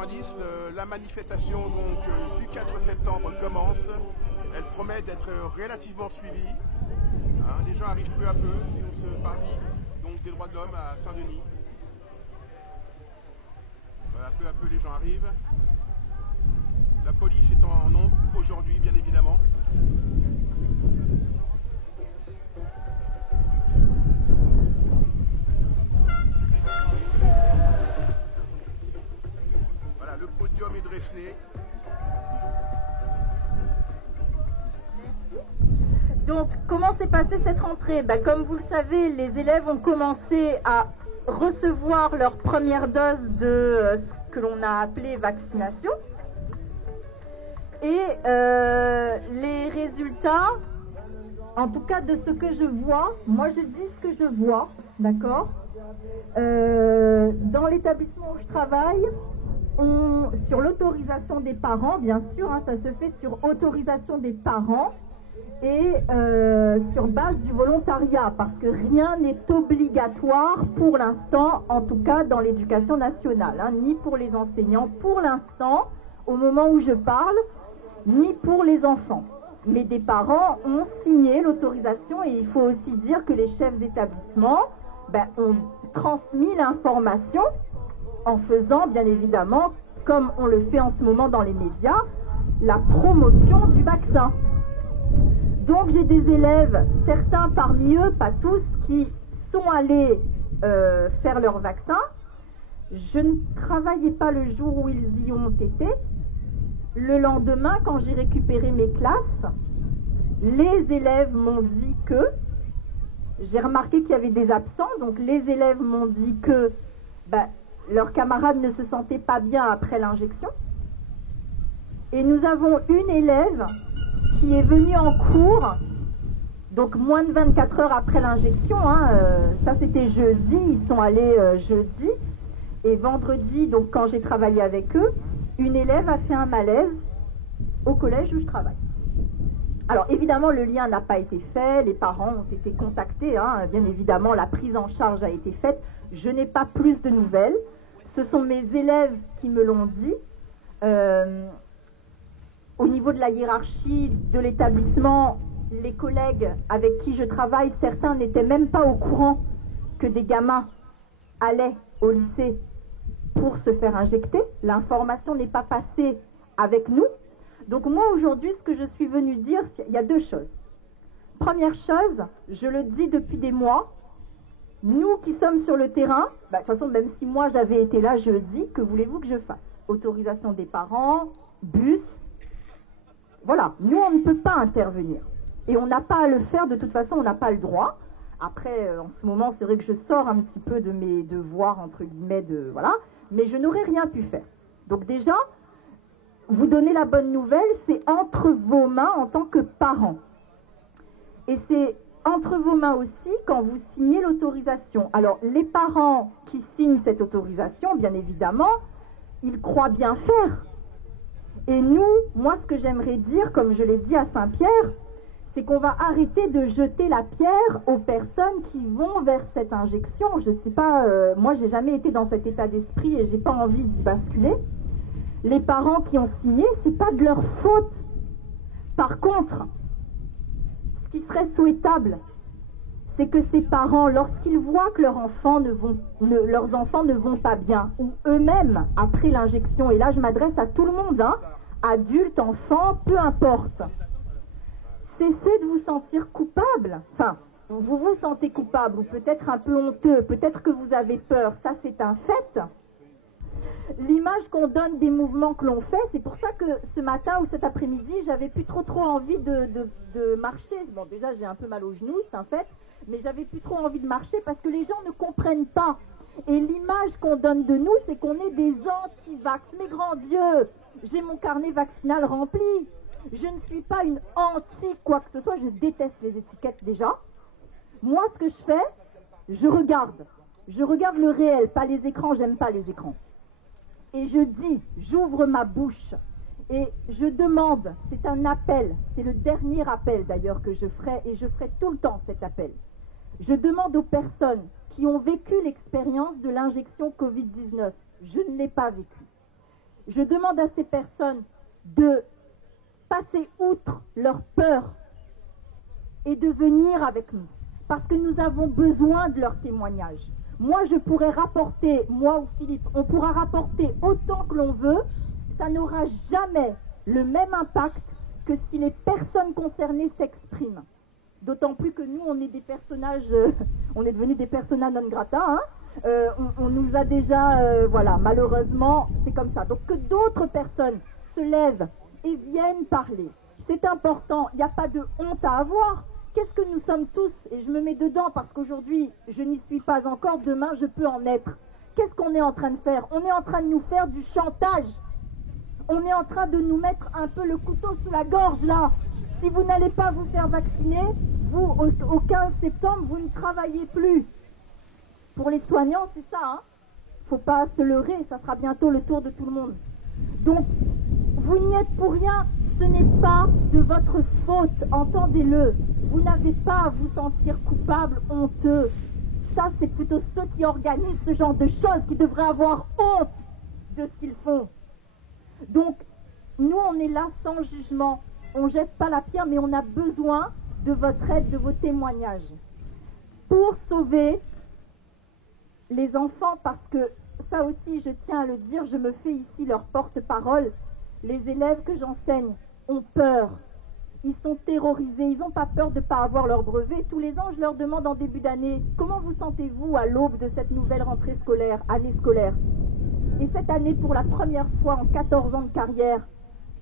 journalistes, la manifestation donc, du 4 septembre commence. Elle promet d'être relativement suivie. Hein, les gens arrivent peu à peu, si on se parle donc des droits de l'homme à Saint-Denis. Voilà, peu à peu les gens arrivent. La police est en nombre aujourd'hui, bien évidemment. Voilà, le podium est dressé. Donc, comment s'est passée cette rentrée? Comme vous le savez, les élèves ont commencé à recevoir leur première dose de ce que l'on a appelé vaccination. Et les résultats, en tout cas de ce que je vois, moi je dis ce que je vois, d'accord? Dans l'établissement où je travaille, sur l'autorisation des parents, bien sûr, hein, ça se fait sur autorisation des parents et sur base du volontariat, parce que rien n'est obligatoire pour l'instant, en tout cas dans l'éducation nationale, hein, ni pour les enseignants pour l'instant, au moment où je parle, ni pour les enfants. Mais des parents ont signé l'autorisation et il faut aussi dire que les chefs d'établissement ont transmis l'information en faisant, bien évidemment, comme on le fait en ce moment dans les médias, la promotion du vaccin. Donc j'ai des élèves, certains parmi eux, pas tous, qui sont allés faire leur vaccin. Je ne travaillais pas le jour où ils y ont été. Le lendemain, quand j'ai récupéré mes classes, les élèves m'ont dit que, j'ai remarqué qu'il y avait des absents, donc les élèves m'ont dit que leurs camarades ne se sentaient pas bien après l'injection. Et nous avons une élève qui est venue en cours, donc moins de 24 heures après l'injection, hein, ça c'était jeudi, ils sont allés jeudi, et vendredi, donc quand j'ai travaillé avec eux, une élève a fait un malaise au collège où je travaille. Alors évidemment le lien n'a pas été fait, les parents ont été contactés, hein, bien évidemment la prise en charge a été faite, je n'ai pas plus de nouvelles, ce sont mes élèves qui me l'ont dit. Au niveau de la hiérarchie de l'établissement, les collègues avec qui je travaille, certains n'étaient même pas au courant que des gamins allaient au lycée pour se faire injecter. L'information n'est pas passée avec nous. Donc moi aujourd'hui, ce que je suis venue dire, il y a deux choses. Première chose, je le dis depuis des mois, nous qui sommes sur le terrain, de toute façon même si moi j'avais été là jeudi, que voulez-vous que je fasse? Autorisation des parents, bus, voilà, nous on ne peut pas intervenir. Et on n'a pas à le faire, de toute façon on n'a pas le droit. Après, en ce moment, c'est vrai que je sors un petit peu de mes devoirs, entre guillemets, voilà, mais je n'aurais rien pu faire. Donc déjà, vous donnez la bonne nouvelle, c'est entre vos mains en tant que parent. Et c'est entre vos mains aussi quand vous signez l'autorisation. Alors, les parents qui signent cette autorisation, bien évidemment, ils croient bien faire. Et nous, moi, ce que j'aimerais dire, comme je l'ai dit à Saint-Pierre, c'est qu'on va arrêter de jeter la pierre aux personnes qui vont vers cette injection. Je ne sais pas, moi j'ai jamais été dans cet état d'esprit et j'ai pas envie d'y basculer. Les parents qui ont signé, c'est pas de leur faute. Par contre, ce qui serait souhaitable, c'est que ces parents, lorsqu'ils voient que leurs enfants ne vont pas bien, ou eux-mêmes après l'injection, et là je m'adresse à tout le monde, hein, adultes, enfants, peu importe. Cessez de vous sentir coupable. Enfin, vous vous sentez coupable ou peut-être un peu honteux, peut-être que vous avez peur, ça c'est un fait. L'image qu'on donne des mouvements que l'on fait, c'est pour ça que ce matin ou cet après-midi, j'avais plus trop envie de marcher. Bon, déjà j'ai un peu mal aux genoux, c'est un fait, mais j'avais plus trop envie de marcher parce que les gens ne comprennent pas. Et l'image qu'on donne de nous, c'est qu'on est des anti-vax. Mais grand Dieu, j'ai mon carnet vaccinal rempli. Je ne suis pas une anti quoi que ce soit, je déteste les étiquettes déjà. Moi, ce que je fais, je regarde le réel, pas les écrans, j'aime pas les écrans. Et je dis, j'ouvre ma bouche et je demande, c'est un appel, c'est le dernier appel d'ailleurs que je ferai et je ferai tout le temps cet appel. Je demande aux personnes qui ont vécu l'expérience de l'injection Covid-19, je ne l'ai pas vécue. Je demande à ces personnes de passer outre leur peur et de venir avec nous, parce que nous avons besoin de leur témoignage. Moi, je pourrais rapporter, moi ou Philippe, on pourra rapporter autant que l'on veut, ça n'aura jamais le même impact que si les personnes concernées s'expriment. D'autant plus que nous, on est des personnages, on est devenus des personas non grata, hein. On nous a déjà, voilà, malheureusement, c'est comme ça. Donc que d'autres personnes se lèvent et viennent parler, c'est important, il n'y a pas de honte à avoir. Qu'est-ce que nous sommes tous, et je me mets dedans parce qu'aujourd'hui, je n'y suis pas encore, demain je peux en être. Qu'est-ce qu'on est en train de faire? On est en train de nous faire du chantage. On est en train de nous mettre un peu le couteau sous la gorge là. Si vous n'allez pas vous faire vacciner, vous, au 15 septembre, vous ne travaillez plus. Pour les soignants, c'est ça, hein. Faut pas se leurrer, ça sera bientôt le tour de tout le monde. Donc, vous n'y êtes pour rien, ce n'est pas de votre faute, entendez-le. Vous n'avez pas à vous sentir coupable, honteux. Ça, c'est plutôt ceux qui organisent ce genre de choses qui devraient avoir honte de ce qu'ils font. Donc, nous, on est là sans jugement. On ne jette pas la pierre, mais on a besoin de votre aide, de vos témoignages. Pour sauver les enfants, parce que ça aussi, je tiens à le dire, je me fais ici leur porte-parole. Les élèves que j'enseigne ont peur. Ils sont terrorisés, ils n'ont pas peur de ne pas avoir leur brevet. Tous les ans, je leur demande en début d'année, comment vous sentez-vous à l'aube de cette nouvelle rentrée scolaire, année scolaire? Et cette année, pour la première fois en 14 ans de carrière,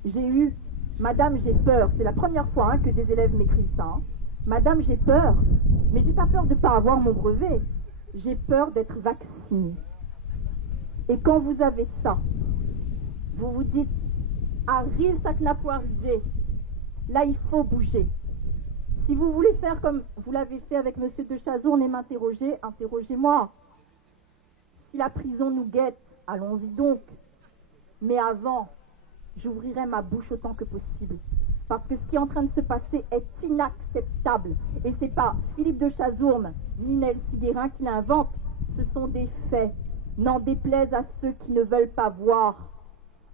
j'ai eu « Madame, j'ai peur ». C'est la première fois que des élèves m'écrivent ça. Hein. « Madame, j'ai peur, mais j'ai pas peur de ne pas avoir mon brevet. J'ai peur d'être vaccinée. » Et quand vous avez ça, vous vous dites « Arrive, ça n'a pas arrivé. Là, il faut bouger. » Si vous voulez faire comme vous l'avez fait avec M. de Chazourne et m'interroger, interrogez-moi. Si la prison nous guette, allons-y donc. Mais avant, j'ouvrirai ma bouche autant que possible. Parce que ce qui est en train de se passer est inacceptable. Et ce n'est pas Philippe de Chazourne ni Nelcy Guérin qui l'inventent. Ce sont des faits. N'en déplaise à ceux qui ne veulent pas voir.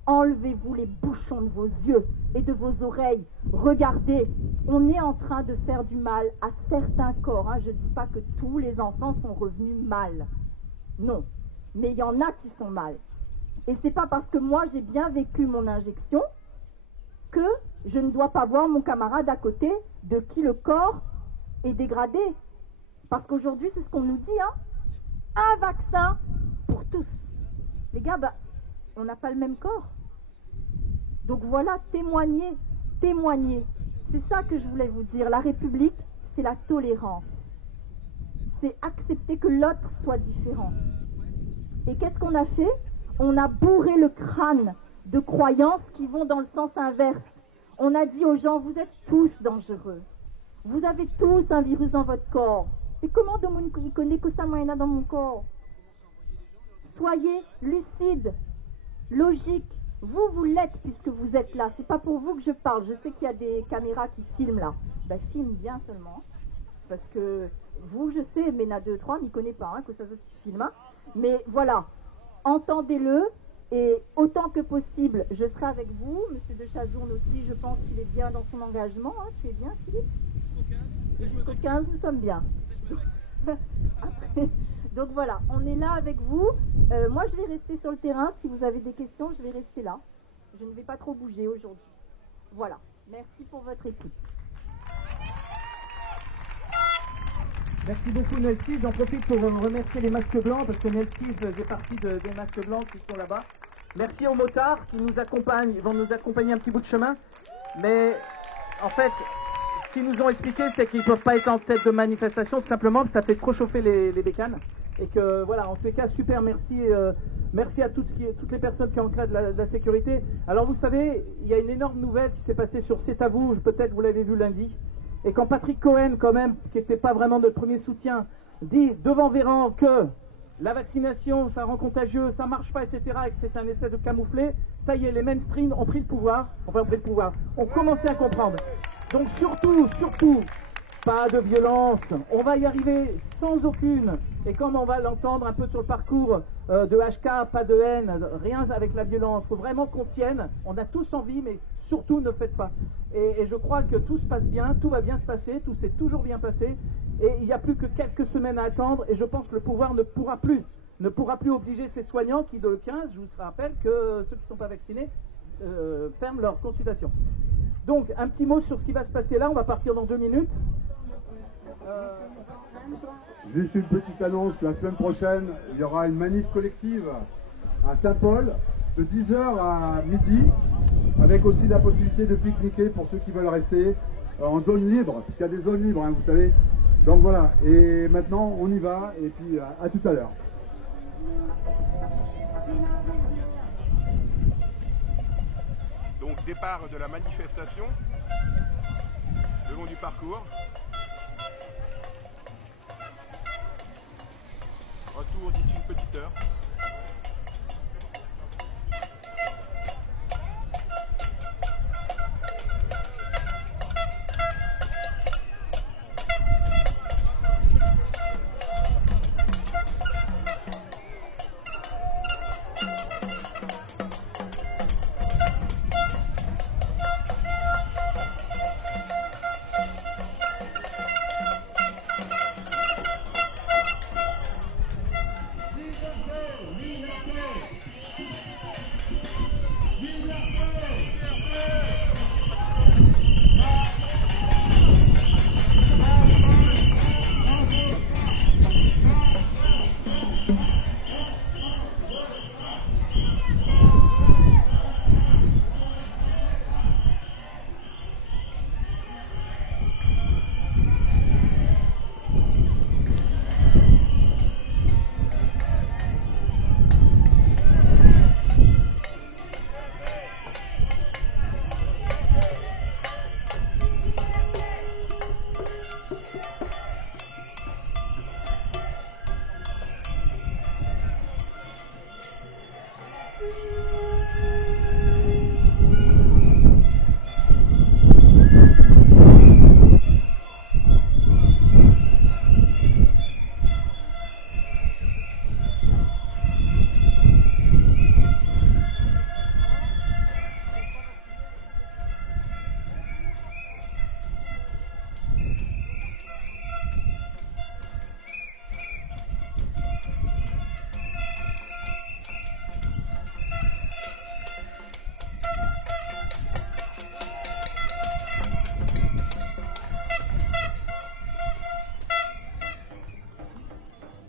Enlevez-vous les bouchons de vos yeux et de vos oreilles. Regardez, on est en train de faire du mal à certains corps. Hein. Je ne dis pas que tous les enfants sont revenus mal. Non. Mais il y en a qui sont mal. Et c'est pas parce que moi j'ai bien vécu mon injection que je ne dois pas voir mon camarade à côté de qui le corps est dégradé. Parce qu'aujourd'hui, c'est ce qu'on nous dit, hein. Un vaccin pour tous. Les gars, on n'a pas le même corps. Donc voilà, témoignez, témoignez. C'est ça que je voulais vous dire. La République, c'est la tolérance. C'est accepter que l'autre soit différent. Et qu'est-ce qu'on a fait? On a bourré le crâne de croyances qui vont dans le sens inverse. On a dit aux gens, vous êtes tous dangereux. Vous avez tous un virus dans votre corps. Et comment de monde qui connaît que ça, moi, il y en a dans mon corps? Soyez lucides, logiques. Vous l'êtes puisque vous êtes là. C'est pas pour vous que je parle. Je sais qu'il y a des caméras qui filment là. Ben, filme bien seulement. Parce que vous, je sais, mais il y en a 2, 3, n'y connaît pas, hein, que ça se filme. Hein. Mais voilà, entendez-le. Et autant que possible, je serai avec vous. Monsieur de Chazourne aussi, je pense qu'il est bien dans son engagement. Hein. Tu es bien, Philippe? Jusqu'au 15, nous sommes bien. Après, donc voilà, on est là avec vous. Moi, je vais rester sur le terrain. Si vous avez des questions, je vais rester là. Je ne vais pas trop bouger aujourd'hui. Voilà. Merci pour votre écoute. Merci beaucoup, Nelcy. J'en profite pour remercier les masques blancs, parce que Nelcy faisait partie des masques blancs qui sont là-bas. Merci aux motards qui nous accompagnent. Ils vont nous accompagner un petit bout de chemin. Mais en fait, ce qu'ils nous ont expliqué, c'est qu'ils ne peuvent pas être en tête de manifestation, tout simplement, parce que ça fait trop chauffer les bécanes. Et que, voilà, en tous les cas, super merci. Merci à toutes les personnes qui encadrent de la sécurité. Alors, vous savez, il y a une énorme nouvelle qui s'est passée sur C'est à vous. Peut-être vous l'avez vu lundi. Et quand Patrick Cohen, quand même, qui n'était pas vraiment notre premier soutien, dit devant Véran que la vaccination, ça rend contagieux, ça marche pas, etc., et que c'est un espèce de camouflé, ça y est, les mainstream ont pris le pouvoir, ont commencé à comprendre. Donc surtout, Pas de violence. On va y arriver sans aucune. Et comme on va l'entendre un peu sur le parcours de HK, pas de haine, rien avec la violence. Il faut vraiment qu'on tienne. On a tous envie, mais surtout ne faites pas. Et je crois que tout se passe bien, tout va bien se passer, tout s'est toujours bien passé. Et il n'y a plus que quelques semaines à attendre. Et je pense que le pouvoir ne pourra plus obliger ces soignants qui, le 15, je vous rappelle que ceux qui ne sont pas vaccinés ferment leur consultation. Donc, un petit mot sur ce qui va se passer là. On va partir dans 2 minutes. Juste une petite annonce, la semaine prochaine, il y aura une manif collective à Saint-Paul de 10h à midi, avec aussi la possibilité de pique-niquer pour ceux qui veulent rester en zone libre, parce qu'il y a des zones libres, hein, vous savez. Donc voilà, et maintenant on y va, et puis à tout à l'heure. Donc départ de la manifestation, le long du parcours. Retour d'ici une petite heure.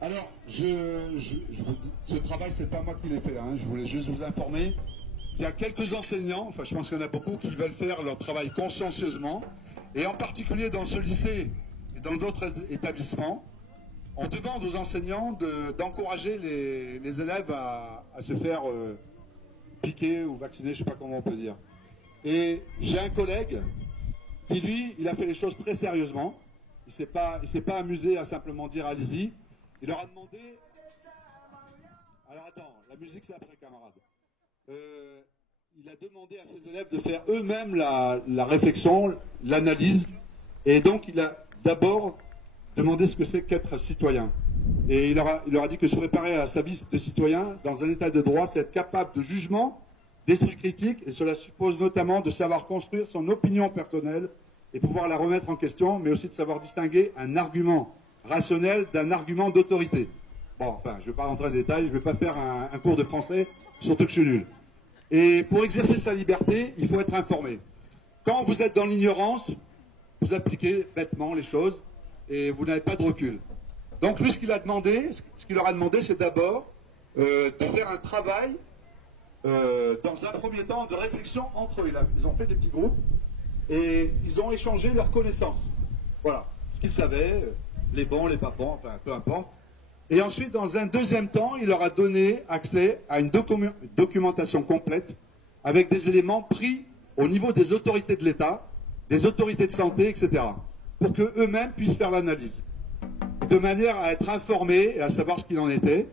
Alors, ce travail, c'est pas moi qui l'ai fait, hein. Je voulais juste vous informer qu'il y a quelques enseignants, enfin je pense qu'il y en a beaucoup, qui veulent faire leur travail consciencieusement, et en particulier dans ce lycée et dans d'autres établissements, on demande aux enseignants d'encourager les élèves à se faire piquer ou vacciner, je ne sais pas comment on peut dire. Et j'ai un collègue qui, lui, il a fait les choses très sérieusement. Il ne s'est pas amusé à simplement dire allez-y. Il leur a demandé... Alors attends, la musique c'est après, camarade. Il a demandé à ses élèves de faire eux-mêmes la réflexion, l'analyse. Et donc il a d'abord demandé ce que c'est qu'être citoyen. Et il leur a dit que se préparer à sa vie de citoyen dans un état de droit, c'est être capable de jugement, d'esprit critique, et cela suppose notamment de savoir construire son opinion personnelle et pouvoir la remettre en question, mais aussi de savoir distinguer un argument rationnel d'un argument d'autorité. Bon, enfin, je ne vais pas rentrer en détail, je ne vais pas faire un cours de français, surtout que je suis nul. Et pour exercer sa liberté, il faut être informé. Quand vous êtes dans l'ignorance, vous appliquez bêtement les choses et vous n'avez pas de recul. Donc lui, ce qu'il leur a demandé, c'est d'abord de faire un travail, dans un premier temps, de réflexion entre eux. Ils ont fait des petits groupes et ils ont échangé leurs connaissances. Voilà, ce qu'ils savaient, les bons, les pas bons, enfin peu importe. Et ensuite, dans un deuxième temps, il leur a donné accès à une documentation complète avec des éléments pris au niveau des autorités de l'État, des autorités de santé, etc. pour qu'eux-mêmes puissent faire l'analyse. De manière à être informés et à savoir ce qu'il en était.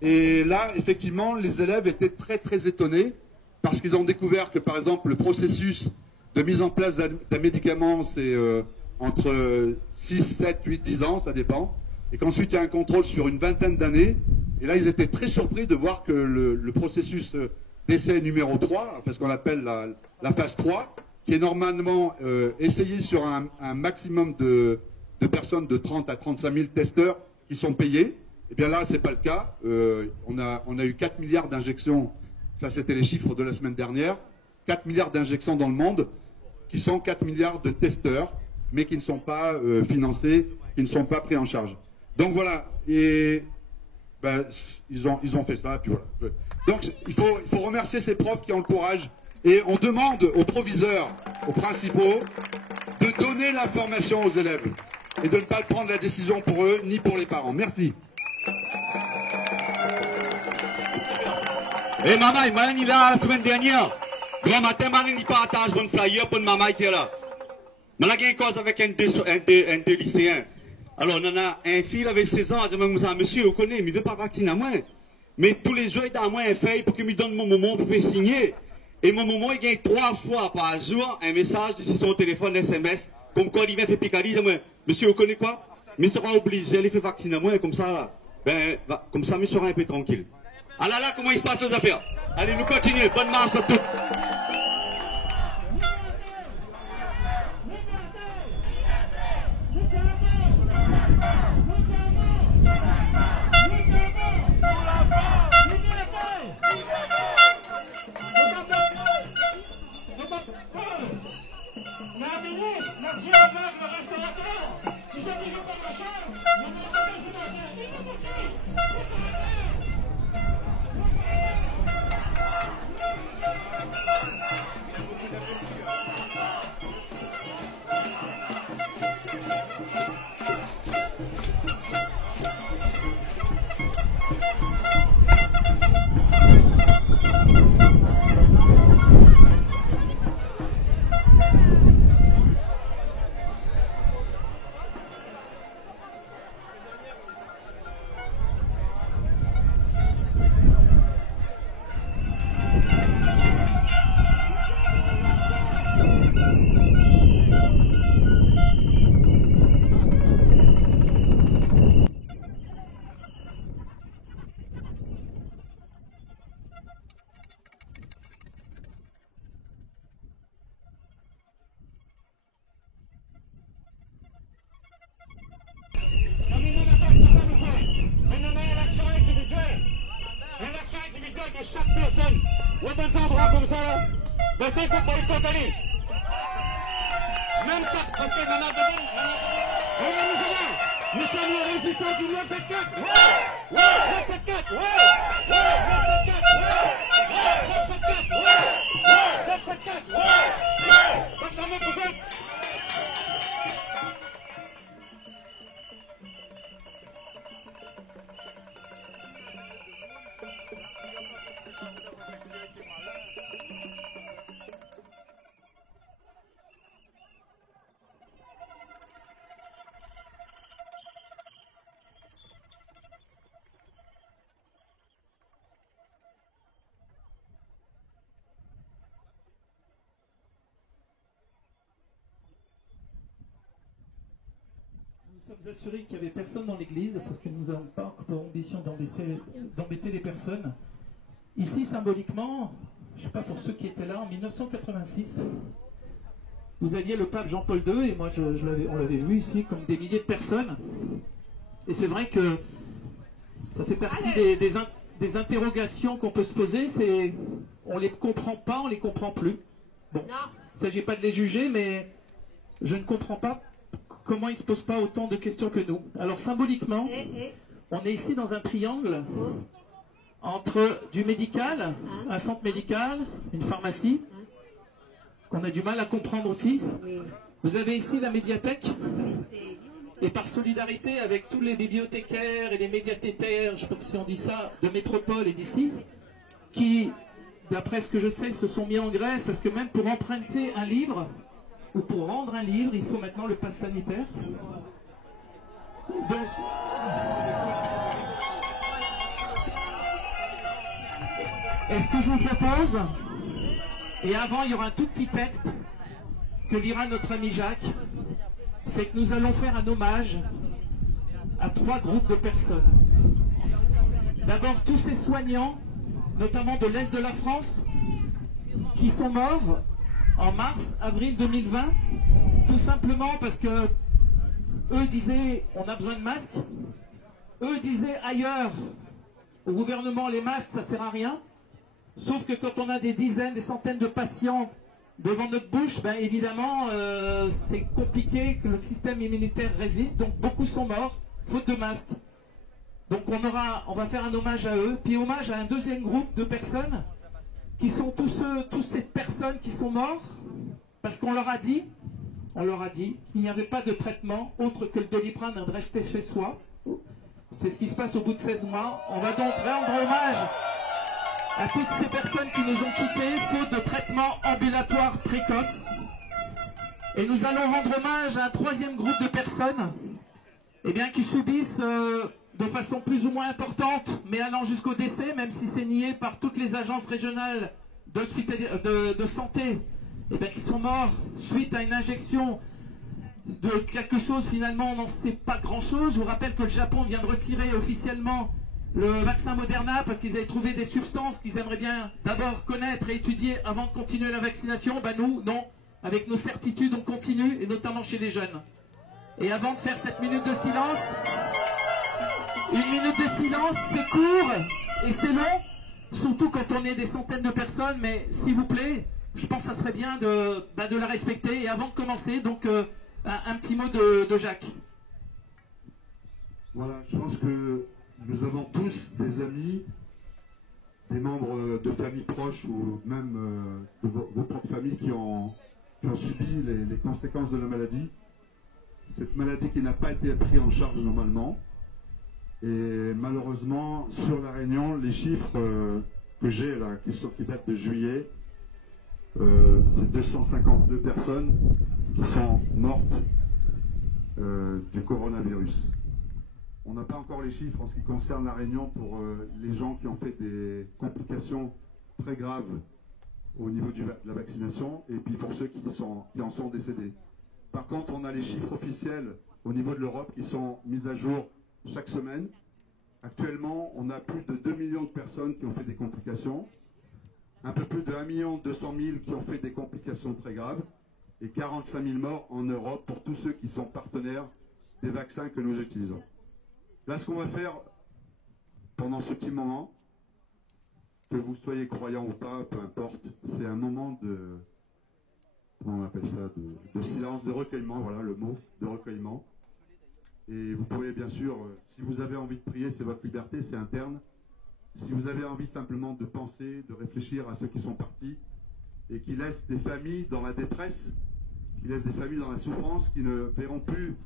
Et là, effectivement, les élèves étaient très très étonnés parce qu'ils ont découvert que, par exemple, le processus de mise en place d'un médicament, c'est entre 6, 7, 8, 10 ans, ça dépend, et qu'ensuite il y a un contrôle sur une vingtaine d'années. Et là, ils étaient très surpris de voir que le processus d'essai numéro 3, enfin ce qu'on appelle la phase 3, qui est normalement essayé sur un maximum de personnes, de 30 à 35 000 testeurs qui sont payés. Et bien là, ce n'est pas le cas. On a eu 4 milliards d'injections, ça c'était les chiffres de la semaine dernière, 4 milliards d'injections dans le monde, qui sont 4 milliards de testeurs, mais qui ne sont pas financés, qui ne sont pas pris en charge. Donc voilà, et ben, ils ont fait ça, puis voilà. Donc il faut remercier ces profs qui ont le courage, et on demande aux proviseurs, aux principaux, de donner l'information aux élèves, et de ne pas prendre la décision pour eux, ni pour les parents. Merci. Et maman, il est là la semaine dernière. Grand matin, il partage mon flyer pour maman qui est là. Je suis en cause avec un deux lycéens. Alors, on a un fils avec 16 ans, je me dis, monsieur, vous connaissez, il ne veut pas vacciner à moi. Mais tous les jours, il a à moi un feuille pour qu'il me donne mon moment pour faire signer. Et mon moment, il gagne 3 fois par jour un message sur son téléphone SMS, comme quand il vient faire Picardie, monsieur, vous connaissez quoi? Mais il sera obligé de faire vacciner à moi, comme ça, là. Ben, comme ça, il sera un peu tranquille. Alors là, comment il se passe les affaires? Allez, nous continuons. Bonne marche à tous. Chaque personne, ou un endroit comme ça, ben ça il faut boycotter aller. Même ça, parce qu'il y en a devant. Nous sommes les résistants du 974. Ouais, 974. Ouais, 974. Ouais, 974. Ouais, 974. Ouais, maintenant vous êtes. Nous sommes assurés qu'il n'y avait personne dans l'église, parce que nous n'avons pas pour ambition d'embêter les personnes. Ici, symboliquement, je ne sais pas pour ceux qui étaient là, en 1986, vous aviez le pape Jean-Paul II, et moi on l'avait vu ici, comme des milliers de personnes. Et c'est vrai que ça fait partie des interrogations qu'on peut se poser, c'est on ne les comprend pas, on ne les comprend plus. Bon, il ne s'agit pas de les juger, mais je ne comprends pas comment ils ne se posent pas autant de questions que nous. Alors symboliquement, on est ici dans un triangle entre du médical, un centre médical, une pharmacie, qu'on a du mal à comprendre aussi. Vous avez ici la médiathèque, et par solidarité avec tous les bibliothécaires et les médiathécaires, je ne sais pas si on dit ça, de métropole et d'ici, qui, d'après ce que je sais, se sont mis en grève, parce que même pour emprunter un livre, ou pour rendre un livre, il faut maintenant le pass sanitaire. Donc, et ce que je vous propose, et avant il y aura un tout petit texte que lira notre ami Jacques, c'est que nous allons faire un hommage à 3 groupes de personnes. D'abord, tous ces soignants, notamment de l'Est de la France, qui sont morts en mars, avril 2020, tout simplement parce que eux disaient on a besoin de masques, eux disaient ailleurs au gouvernement les masques ça sert à rien, sauf que quand on a des dizaines, des centaines de patients devant notre bouche, ben évidemment c'est compliqué que le système immunitaire résiste, donc beaucoup sont morts faute de masques. Donc on va faire un hommage à eux, puis hommage à un deuxième groupe de personnes qui sont tous ces personnes qui sont morts parce qu'on leur a dit qu'il n'y avait pas de traitement autre que le Doliprane de rester chez soi. C'est ce qui se passe au bout de 16 mois. On va donc rendre hommage à toutes ces personnes qui nous ont quittés faute de traitement ambulatoire précoce. Et nous allons rendre hommage à un troisième groupe de personnes qui subissent de façon plus ou moins importante, mais allant jusqu'au décès, même si c'est nié par toutes les agences régionales de santé, qui sont morts suite à une injection de quelque chose, finalement on n'en sait pas grand chose. Je vous rappelle que le Japon vient de retirer officiellement le vaccin Moderna parce qu'ils avaient trouvé des substances qu'ils aimeraient bien d'abord connaître et étudier avant de continuer la vaccination. Nous, non, avec nos certitudes on continue, et notamment chez les jeunes. Et avant de faire cette minute de silence, une minute de silence, c'est court et c'est long, surtout quand on est des centaines de personnes, mais s'il vous plaît, je pense que ça serait bien de la respecter. Et avant de commencer, donc un petit mot de Jacques. Voilà, je pense que nous avons tous des amis, des membres de familles proches ou même de vos propres familles qui ont subi les conséquences de la maladie. Cette maladie qui n'a pas été prise en charge normalement. Et malheureusement, sur La Réunion, les chiffres que j'ai là, qui datent de juillet, c'est 252 personnes qui sont mortes du coronavirus. On n'a pas encore les chiffres en ce qui concerne La Réunion pour les gens qui ont fait des complications très graves au niveau de la vaccination, et puis pour ceux qui en sont décédés. Par contre, on a les chiffres officiels au niveau de l'Europe qui sont mis à jour chaque semaine. Actuellement, on a plus de 2 millions de personnes qui ont fait des complications, un peu plus de 1 200 000 qui ont fait des complications très graves, et 45 000 morts en Europe pour tous ceux qui sont partenaires des vaccins que nous utilisons. Là, ce qu'on va faire pendant ce petit moment, que vous soyez croyant ou pas, peu importe, c'est un moment de, comment on appelle ça, de silence, de recueillement, voilà le mot, de recueillement. Et vous pouvez bien sûr, si vous avez envie de prier, c'est votre liberté, c'est interne. Si vous avez envie simplement de penser, de réfléchir à ceux qui sont partis et qui laissent des familles dans la détresse, qui laissent des familles dans la souffrance, qui ne verront plus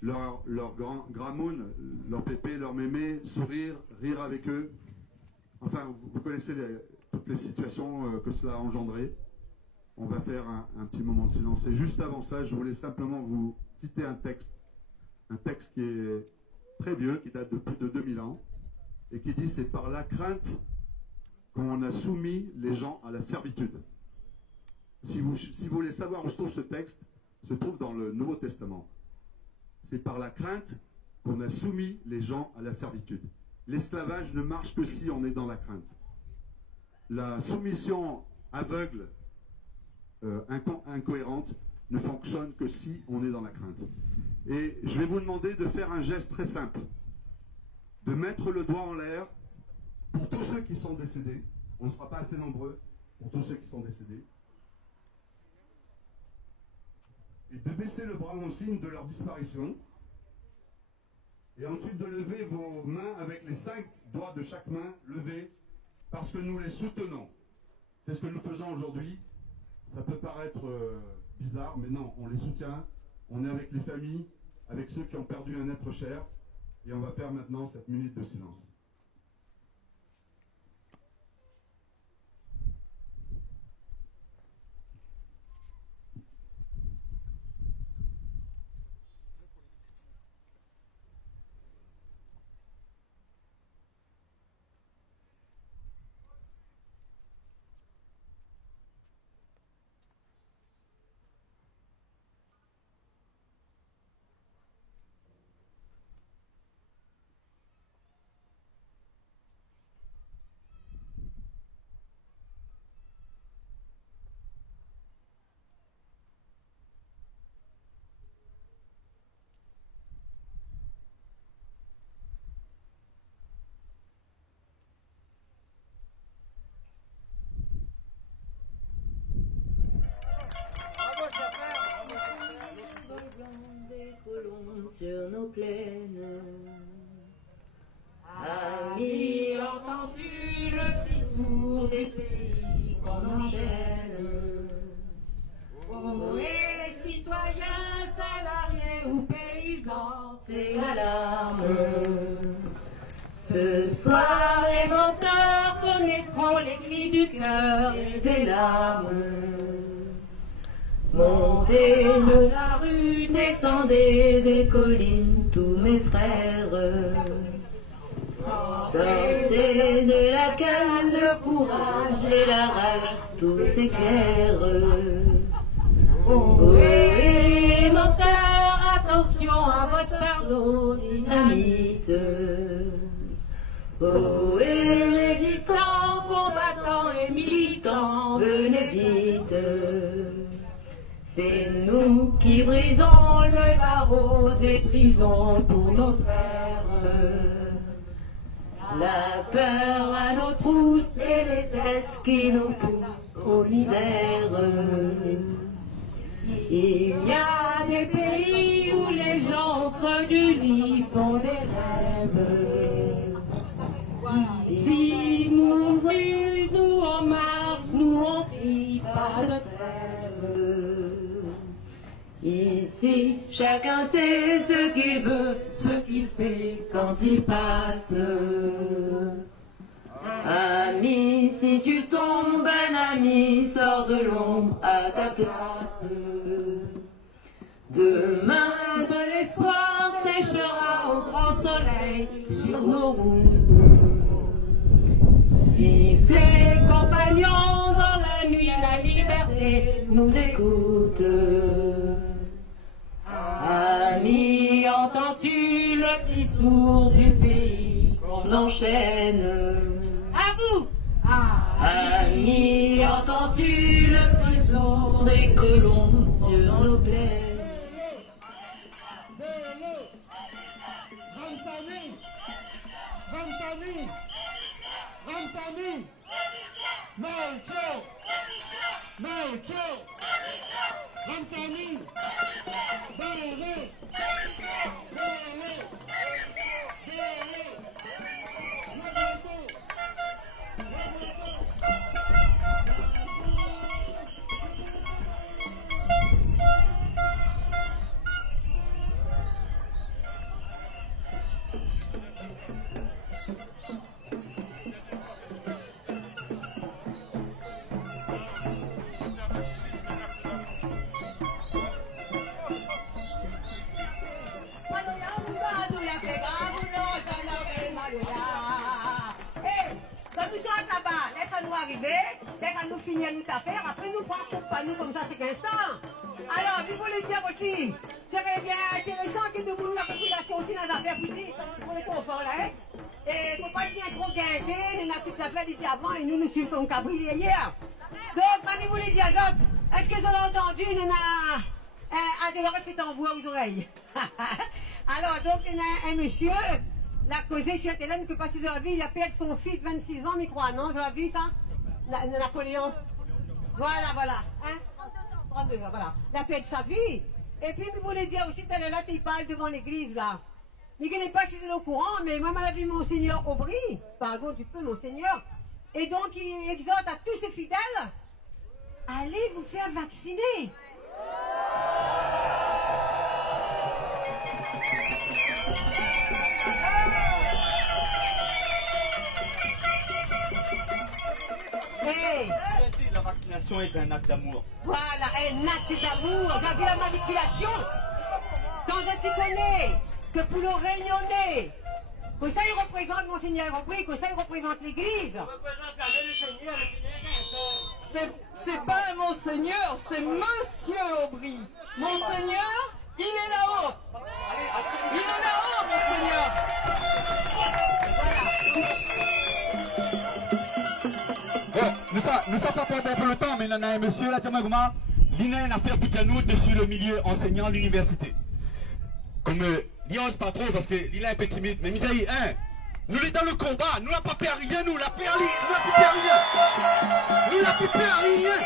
leur grand moon, leur pépé, leur mémé, sourire, rire avec eux. Enfin, vous connaissez toutes les situations que cela a engendré. On va faire un petit moment de silence. Et juste avant ça, je voulais simplement vous citer un texte qui est très vieux, qui date de plus de 2000 ans, et qui dit « C'est par la crainte qu'on a soumis les gens à la servitude ». Si vous voulez savoir où se trouve ce texte, se trouve dans le Nouveau Testament. C'est par la crainte qu'on a soumis les gens à la servitude. L'esclavage ne marche que si on est dans la crainte. La soumission aveugle, incohérente, ne fonctionne que si on est dans la crainte. Et je vais vous demander de faire un geste très simple, de mettre le doigt en l'air pour tous ceux qui sont décédés. On ne sera pas assez nombreux pour tous ceux qui sont décédés. Et de baisser le bras en signe de leur disparition. Et ensuite de lever vos mains avec les 5 doigts de chaque main levés, parce que nous les soutenons. C'est ce que nous faisons aujourd'hui. Ça peut paraître bizarre, mais non, on les soutient. On est avec les familles, avec ceux qui ont perdu un être cher. Et on va faire maintenant cette minute de silence. soir, les menteurs connaîtront les cris du cœur et des larmes. Montez de la rue, descendez des collines, tous mes frères. Sortez de la canne, le courage et la rage, tout s'éclaire. Oh, et les menteurs, attention à votre fardeau dynamite. Oh, et résistants, combattants et militants, venez vite. C'est nous qui brisons le barreau des prisons pour nos frères. La peur à nos trousses et les têtes qui nous poussent aux misères. Il y a des pays où les gens au creux du lit font des rêves. Ici, nous brûlons, nous en marche, nous on crie, pas de trêve. Ici, chacun sait ce qu'il veut, ce qu'il fait quand il passe. Ami, si tu tombes, un ami sort de l'ombre à ta place. Demain, de l'espoir séchera au grand soleil sur nos routes. Sifflez, compagnons, dans la nuit, la liberté nous écoute. Ami, entends-tu le cri sourd du pays qu'on enchaîne? À vous! Ami, entends-tu le cri sourd des colons sur nos plaines? Laisse-nous arriver, laisse-nous finir notre affaire, après nous prendre pas nous comme ça c'est l'instant. Alors, je voulais dire aussi, serait bien intéressant que nous la population aussi dans les affaires politiques pour les conforts là, hein. Et il ne faut pas bien trop guider, nous avons tout à fait dit avant et nous suivons comme cabrier hier. Donc, je voulais dire aux autres, est-ce que vous avez entendu, nous avons un de leur fait tambour aux oreilles. Alors, donc, il y a un monsieur. La causée, je suis Hélène, que parce que j'ai vu, il appelle son fils de 26 ans, mais crois, non, j'ai vu ça? Napoléon. Voilà. Hein? 32 ans, voilà. Il appelle sa fille. Et puis, il voulait dire aussi, elle est là, il parle devant l'église, là. Mais il n'est pas si c'est au courant, mais moi, j'ai vu Monseigneur Aubry. Pardon, tu peux, Monseigneur. Et donc, il exhorte à tous ses fidèles, allez vous faire vacciner. Hey. La vaccination est un acte d'amour. Voilà, un acte d'amour. J'ai vu la manipulation. Quand je te connais, que pour le réunionner, que ça il représente Monseigneur Aubry, que ça il représente l'Église. C'est pas un Monseigneur, c'est Monsieur Aubry. Monseigneur, il est là-haut. Il est là-haut, Monseigneur. Nous sommes pas perdre pour le temps, mais il y a un monsieur là, il a une affaire pour nous dessus le milieu enseignant à l'université. Comme il n'ose pas trop parce qu'il est un peu timide, mais il dit, hein, nous sommes dans le combat, nous n'avons pas peur à rien, nous n'avons pas peur à rien. Nous n'avons pas peur à rien.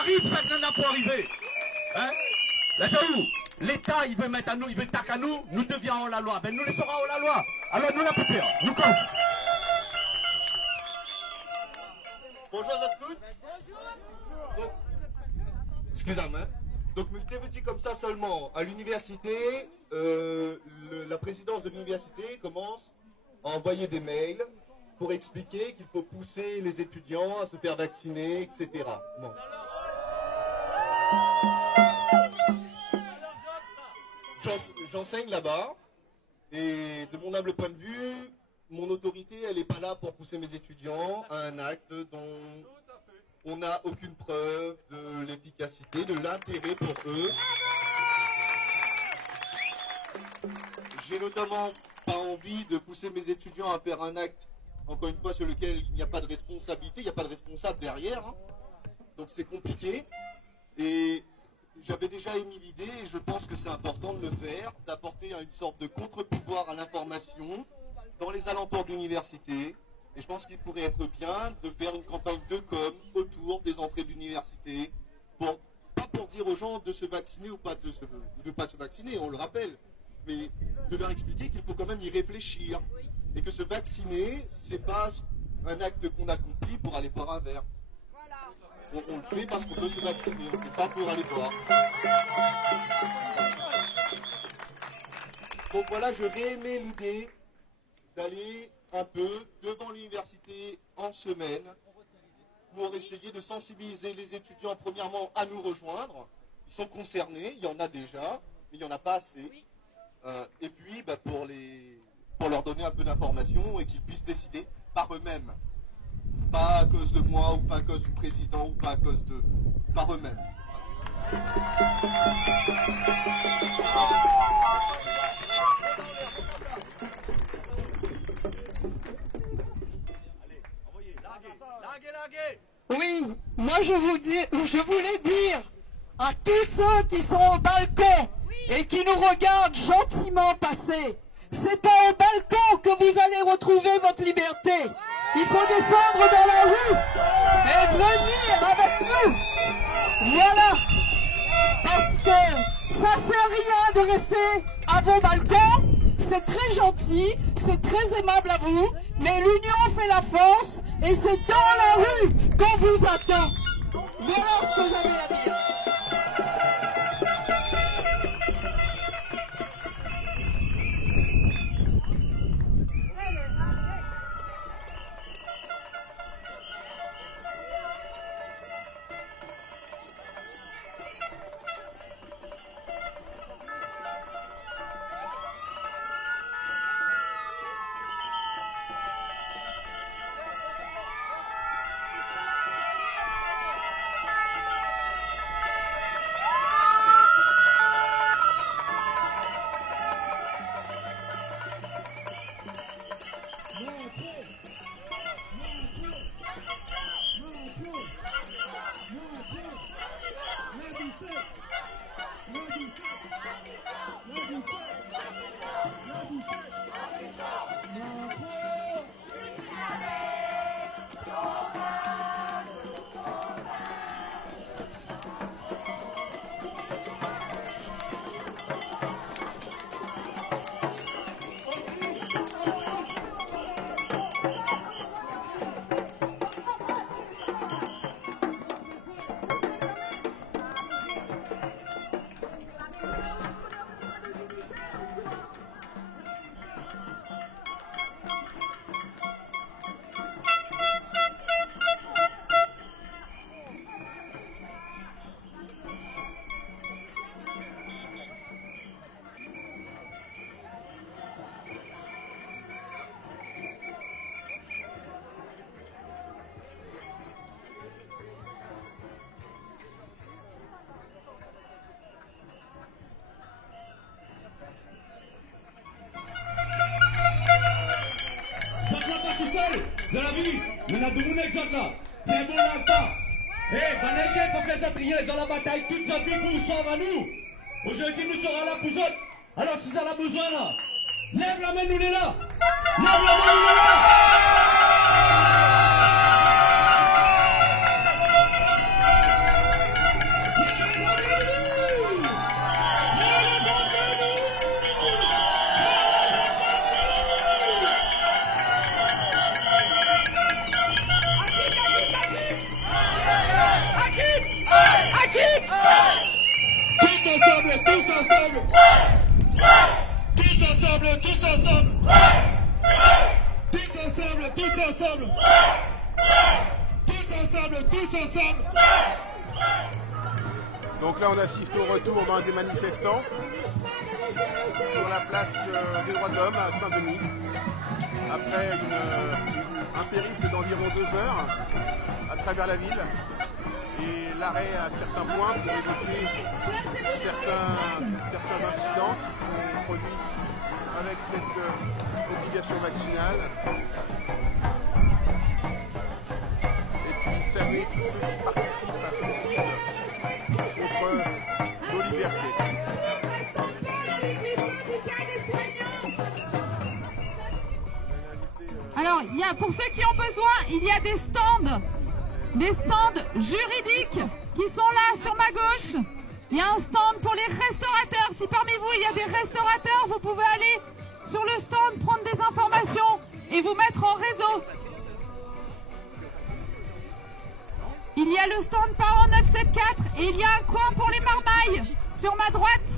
Arrive ça que nous n'avons pas arrivé. Hein? Là, l'État, il veut mettre à nous, il veut tac à nous, nous devions la loi. Ben nous les serons la loi. Alors nous n'avons pas peur. Nous cause. Bonjour à tous. Donc, excusez-moi. Donc, je vous dis comme ça seulement. À l'université, la présidence de l'université commence envoyé des mails pour expliquer qu'il faut pousser les étudiants à se faire vacciner, etc. Bon. J'enseigne là-bas, et de mon humble point de vue, mon autorité, elle n'est pas là pour pousser mes étudiants à un acte dont on n'a aucune preuve de l'efficacité, de l'intérêt pour eux. J'ai notamment pas envie de pousser mes étudiants à faire un acte, encore une fois, sur lequel il n'y a pas de responsabilité, il n'y a pas de responsable derrière. Hein. Donc c'est compliqué. Et j'avais déjà émis l'idée, et je pense que c'est important de le faire, d'apporter une sorte de contre-pouvoir à l'information dans les alentours de l'université. Et je pense qu'il pourrait être bien de faire une campagne de com autour des entrées de l'université, pas pour dire aux gens de se vacciner ou pas de ne pas se vacciner, on le rappelle, mais de leur expliquer qu'il faut quand même y réfléchir. Et que se vacciner, c'est pas un acte qu'on accomplit pour aller boire un verre. On le fait parce qu'on veut se vacciner, on ne fait pas pour aller boire. Donc voilà, je réaimais l'idée d'aller un peu devant l'université en semaine pour essayer de sensibiliser les étudiants premièrement à nous rejoindre. Ils sont concernés, il y en a déjà, mais il n'y en a pas assez. Et puis pour leur donner un peu d'informations et qu'ils puissent décider par eux-mêmes. Pas à cause de moi ou pas à cause du président ou pas à cause de... par eux-mêmes. Oui, moi je voulais dire à tous ceux qui sont au balcon et qui nous regardent gentiment passer, c'est pas au balcon que vous allez retrouver votre liberté. Il faut descendre dans la rue et venir avec nous. Voilà. Parce que ça sert rien de rester à vos balcons. C'est très gentil, c'est très aimable à vous, mais l'union fait la force et c'est dans la rue qu'on vous attend. Voilà ce que j'avais à dire. De la vie, on a de mon exemple là. C'est un bon alpha. Eh, Baneke, pour que les autres ils ont la bataille toute sa vie pour nous sauver à nous. Aujourd'hui, nous serons là pour eux. Alors, si ça a besoin là, lève la main, nous les là. Lève la main, nous les là. Tous ensemble, tous ensemble. ensemble, tous ensemble. Tous ensemble, tous ensemble. Donc là, on assiste au retour des manifestants sur la place des droits de l'homme à Saint-Denis, après un périple d'environ 2 heures à travers la ville et l'arrêt à certains points pour évoquer certains incidents qui sont produits avec cette obligation vaccinale. Et puis saluer tous ceux qui participent à cette lutte contre nos libertés. Alors, pour ceux qui ont besoin, il y a des stands juridiques qui sont là sur ma gauche. Il y a un stand pour les restaurateurs. Si parmi vous, il y a des restaurateurs, vous pouvez aller sur le stand, prendre des informations et vous mettre en réseau. Il y a le stand Parents 974 et il y a un coin pour les marmailles sur ma droite.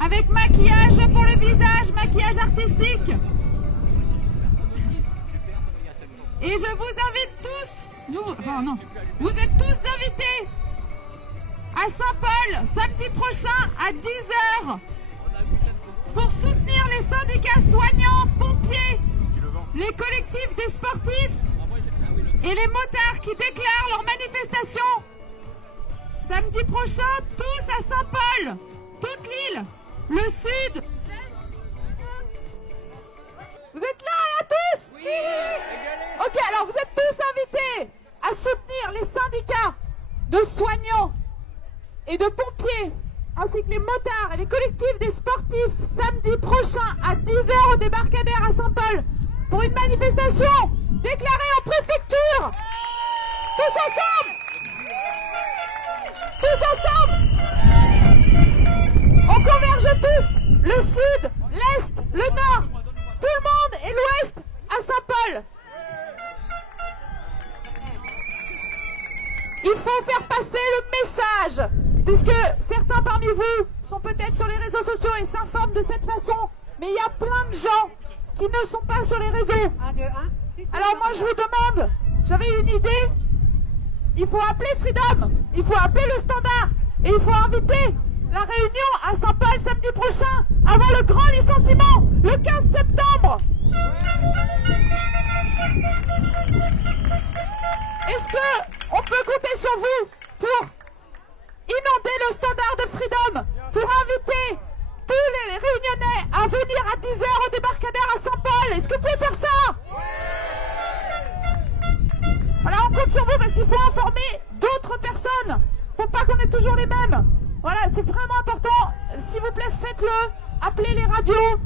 Avec maquillage pour le visage, maquillage artistique. Et je vous invite tous, vous êtes tous invités à Saint-Paul samedi prochain à 10h pour soutenir les syndicats soignants, pompiers, les collectifs des sportifs et les motards qui déclarent leur manifestation. Samedi prochain, tous à Saint-Paul, toute l'île, le sud. Vous êtes là tous? Oui. Ok, alors vous êtes tous invités à soutenir les syndicats de soignants et de pompiers, ainsi que les motards et les collectifs des sportifs, samedi prochain à 10h au débarcadère à Saint-Paul, pour une manifestation déclarée en préfecture. Tous ensemble! Tous ensemble! On converge tous, le sud, l'est, le nord, tout le monde et l'ouest à Saint-Paul. Il faut faire passer le message, puisque certains parmi vous sont peut-être sur les réseaux sociaux et s'informent de cette façon, mais il y a plein de gens qui ne sont pas sur les réseaux. Alors moi je vous demande, j'avais une idée, il faut appeler Freedom, il faut appeler le Standard, et il faut inviter la réunion à Saint-Paul samedi prochain, avant le grand licenciement, le 15 septembre. Est-ce qu'on peut compter sur vous pour inonder le Standard de Freedom, pour inviter tous les réunionnais à venir à 10h au débarcadère à Saint-Paul? Est-ce que vous pouvez faire ça? Voilà, on compte sur vous parce qu'il faut informer d'autres personnes. Faut pas qu'on ait toujours les mêmes. Voilà, c'est vraiment important. S'il vous plaît, faites-le. Appelez les radios.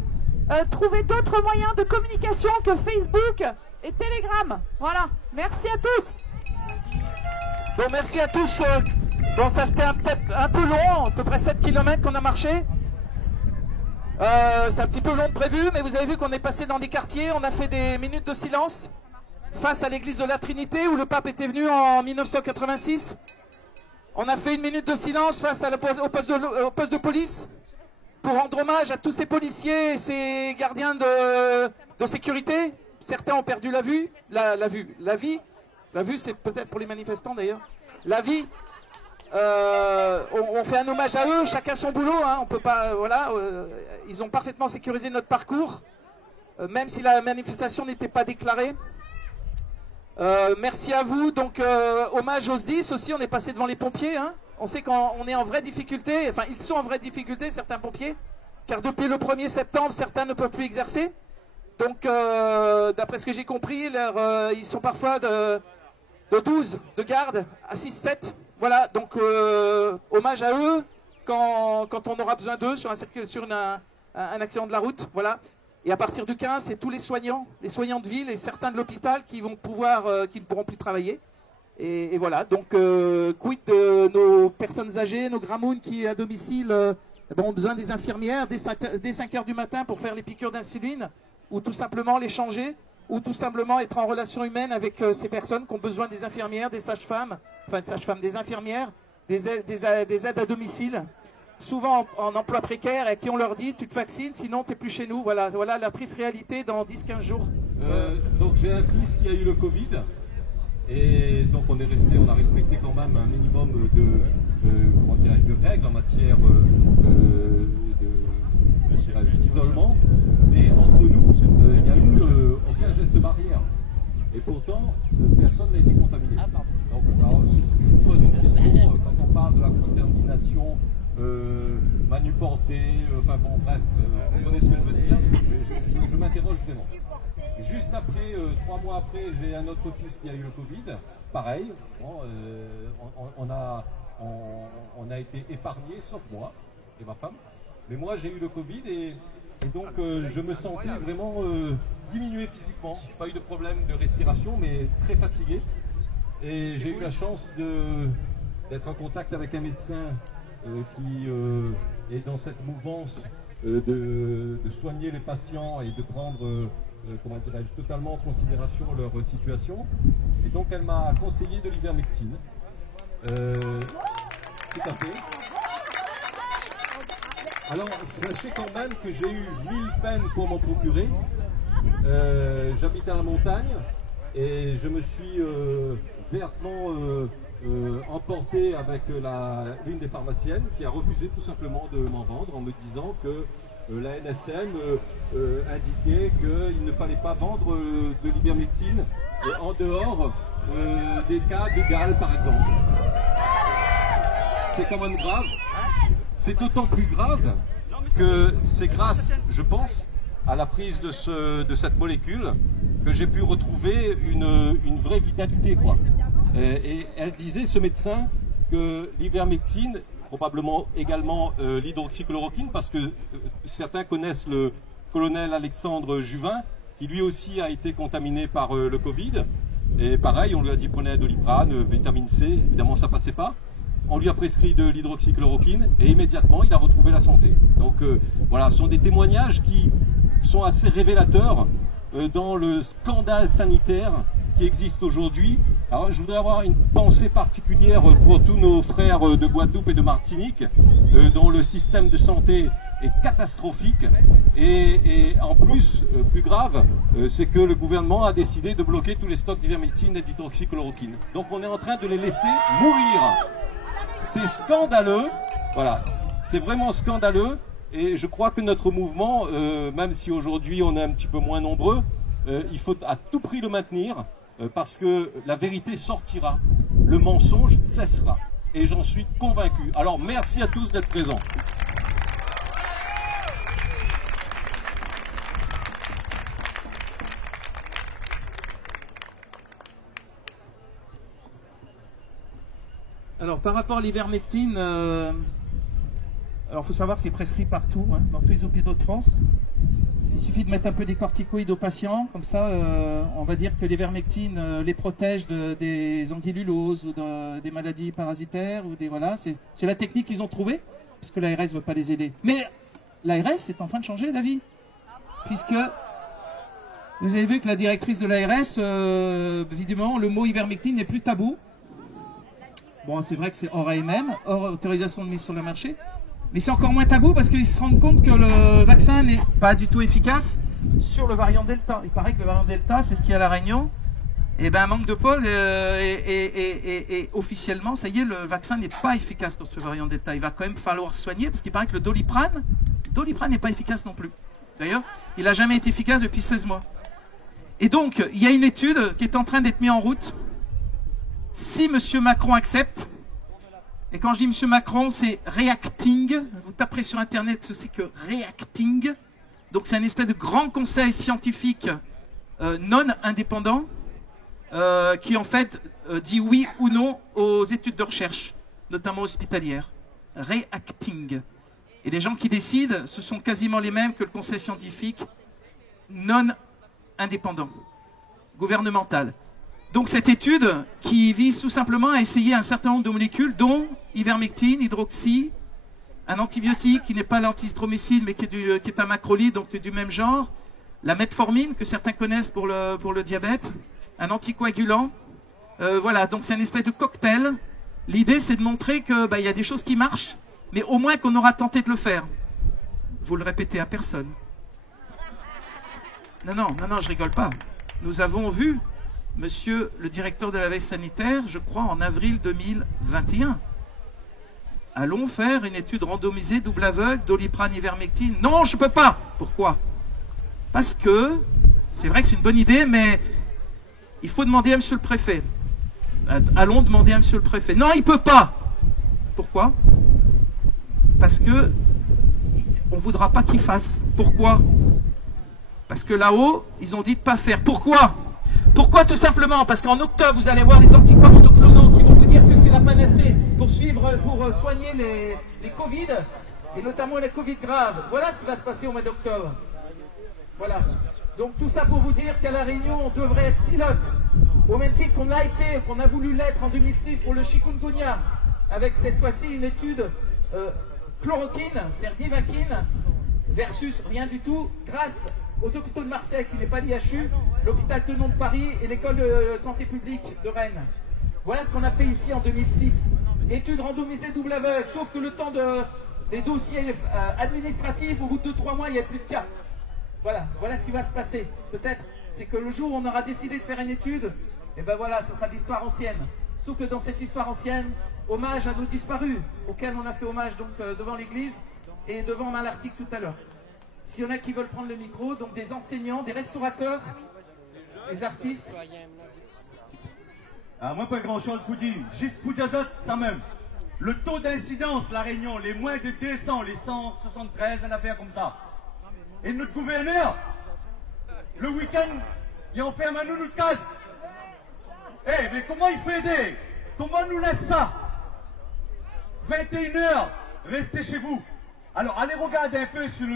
Trouvez d'autres moyens de communication que Facebook et Telegram. Voilà, merci à tous. Bon, merci à tous. Bon, ça fait peut-être un peu long, à peu près 7 km qu'on a marché. C'est un petit peu long de prévu, mais vous avez vu qu'on est passé dans des quartiers. On a fait des minutes de silence face à l'église de la Trinité où le pape était venu en 1986. On a fait une minute de silence face à au poste de police pour rendre hommage à tous ces policiers et ces gardiens de sécurité. Certains ont perdu la vue, la vie. La vue, c'est peut-être pour les manifestants d'ailleurs. La vie. On fait un hommage à eux, chacun son boulot. Hein, on peut pas, voilà. Ils ont parfaitement sécurisé notre parcours, même si la manifestation n'était pas déclarée. Merci à vous. Donc, hommage aux SDIS aussi. On est passé devant les pompiers. Hein. On sait qu'on est en vraie difficulté. Enfin, ils sont en vraie difficulté, certains pompiers, car depuis le 1er septembre, certains ne peuvent plus exercer. Donc, d'après ce que j'ai compris, ils sont parfois de 12 de garde à 6-7. Voilà, donc hommage à eux quand on aura besoin d'eux sur un accident de la route. Voilà. Et à partir du 15, c'est tous les soignants de ville et certains de l'hôpital qui vont qui ne pourront plus travailler. Et voilà, donc quid de nos personnes âgées, nos gramounes qui à domicile ont besoin des infirmières dès 5 heures du matin pour faire les piqûres d'insuline, ou tout simplement les changer, ou tout simplement être en relation humaine avec ces personnes qui ont besoin des infirmières, des sages-femmes, des infirmières, des aides à domicile, souvent en emploi précaire, et qui on leur dit tu te vaccines, sinon tu n'es plus chez nous. Voilà la triste réalité dans 10-15 jours. Donc j'ai un fils qui a eu le Covid. Et donc on a respecté quand même un minimum de règles en matière d'isolement. Mais entre nous, il n'y a eu aucun geste barrière. Et pourtant, personne n'a été contaminé. Donc, alors, si je vous pose une question, quand on parle de la contamination manuportée, enfin bon, bref, vous comprenez ce que je veux dire, je m'interroge vraiment. Juste après, 3 mois après, j'ai un autre fils qui a eu le Covid. Pareil, bon, on a été épargnés, sauf moi et ma femme. Mais moi, j'ai eu le Covid et donc je me sentais vraiment diminué physiquement. Je n'ai pas eu de problème de respiration, mais très fatigué. Et j'ai eu la chance d'être en contact avec un médecin qui est dans cette mouvance de soigner les patients et de prendre comment dirais-je, totalement en considération leur situation. Et donc elle m'a conseillé de l'ivermectine. Tout à fait. Alors sachez quand même que j'ai eu 1000 peines pour m'en procurer. J'habite à la montagne et je me suis vertement emporté avec l'une des pharmaciennes qui a refusé tout simplement de m'en vendre en me disant que la NSM indiquait qu'il ne fallait pas vendre de l'ivermectine en dehors des cas de gale par exemple. C'est quand même grave. C'est d'autant plus grave que c'est grâce, je pense, à la prise de cette molécule que j'ai pu retrouver une vraie vitalité, quoi. Et elle disait, ce médecin, que l'ivermectine, probablement également l'hydroxychloroquine, parce que certains connaissent le colonel Alexandre Juvin, qui lui aussi a été contaminé par le Covid. Et pareil, on lui a dit prenez un Doliprane, vitamine C, évidemment ça passait pas. On lui a prescrit de l'hydroxychloroquine et immédiatement il a retrouvé la santé. Donc voilà, ce sont des témoignages qui sont assez révélateurs dans le scandale sanitaire qui existe aujourd'hui. Alors je voudrais avoir une pensée particulière pour tous nos frères de Guadeloupe et de Martinique, dont le système de santé est catastrophique. Et en plus, plus grave, c'est que le gouvernement a décidé de bloquer tous les stocks d'ivermectine et d'hydroxychloroquine. Donc on est en train de les laisser mourir. C'est scandaleux, voilà, c'est vraiment scandaleux et je crois que notre mouvement, même si aujourd'hui on est un petit peu moins nombreux, il faut à tout prix le maintenir parce que la vérité sortira, le mensonge cessera et j'en suis convaincu. Alors merci à tous d'être présents. Alors, par rapport à l'ivermectine, alors il faut savoir que c'est prescrit partout, hein, dans tous les hôpitaux de France. Il suffit de mettre un peu des corticoïdes aux patients, comme ça, on va dire que l'ivermectine les protège des anguilluloses ou des maladies parasitaires ou des voilà. C'est la technique qu'ils ont trouvée, parce que l'ARS ne veut pas les aider. Mais l'ARS est en train de changer la vie, puisque vous avez vu que la directrice de l'ARS, visiblement, le mot ivermectine n'est plus tabou. Bon, c'est vrai que c'est hors AMM, hors autorisation de mise sur le marché, mais c'est encore moins tabou parce qu'ils se rendent compte que le vaccin n'est pas du tout efficace sur le variant Delta. Il paraît que le variant Delta, c'est ce qu'il y a à La Réunion. Et ben, manque de pôle, et officiellement, ça y est, le vaccin n'est pas efficace contre ce variant Delta. Il va quand même falloir soigner parce qu'il paraît que le Doliprane n'est pas efficace non plus. D'ailleurs, il n'a jamais été efficace depuis 16 mois. Et donc, il y a une étude qui est en train d'être mise en route. Si M. Macron accepte, et quand je dis M. Macron, c'est Reacting, vous taperez sur Internet ceci que Reacting, donc c'est un espèce de grand conseil scientifique non indépendant, qui en fait dit oui ou non aux études de recherche, notamment hospitalières. Reacting. Et les gens qui décident, ce sont quasiment les mêmes que le conseil scientifique non indépendant, gouvernemental. Donc cette étude qui vise tout simplement à essayer un certain nombre de molécules, dont ivermectine, hydroxy, un antibiotique qui n'est pas l'antistromycine mais qui est un macrolide, donc du même genre, la metformine que certains connaissent pour le diabète, un anticoagulant. Voilà, donc c'est une espèce de cocktail. L'idée c'est de montrer que y a des choses qui marchent, mais au moins qu'on aura tenté de le faire. Vous le répétez à personne. Non, je rigole pas. Nous avons vu, monsieur le directeur de la veille sanitaire, je crois en avril 2021. Allons faire une étude randomisée double aveugle Doliprane, ivermectine. Non, je peux pas. Pourquoi? Parce que, c'est vrai que c'est une bonne idée, mais il faut demander à monsieur le préfet. Allons demander à monsieur le préfet. Non, il peut pas. Pourquoi? Parce que on voudra pas qu'il fasse. Pourquoi? Parce que là-haut, ils ont dit de pas faire. Pourquoi? Pourquoi? Tout simplement parce qu'en octobre, vous allez voir les anticorps monoclonaux qui vont vous dire que c'est la panacée pour soigner les Covid, et notamment les Covid graves. Voilà ce qui va se passer au mois d'octobre. Voilà. Donc tout ça pour vous dire qu'à La Réunion, on devrait être pilote, au même titre qu'on l'a été, qu'on a voulu l'être en 2006 pour le chikungunya, avec cette fois-ci une étude chloroquine, c'est-à-dire d'ivaquine, versus rien du tout, grâce aux hôpitaux de Marseille, qui n'est pas l'IHU, l'hôpital Tenon de Paris et l'école de santé publique de Rennes. Voilà ce qu'on a fait ici en 2006. Étude randomisée double aveugle, sauf que le temps des dossiers administratifs, au bout de 2-3 mois, il n'y a plus de cas. Voilà ce qui va se passer. Peut-être, c'est que le jour où on aura décidé de faire une étude, et ben voilà, ce sera de l'histoire ancienne. Sauf que dans cette histoire ancienne, hommage à nos disparus, auxquels on a fait hommage donc devant l'église et devant Malartic tout à l'heure. S'il y en a qui veulent prendre le micro, donc des enseignants, des restaurateurs, des artistes. Moi, pas grand-chose pour dire. Juste pour dire ça même. Le taux d'incidence, La Réunion, les moins de 200, les 173, une affaire comme ça. Et notre gouverneur, le week-end, il enferme à nous notre case. Mais comment il fait aider? Comment nous laisse ça? 21h, restez chez vous. Alors, allez regarder un peu sur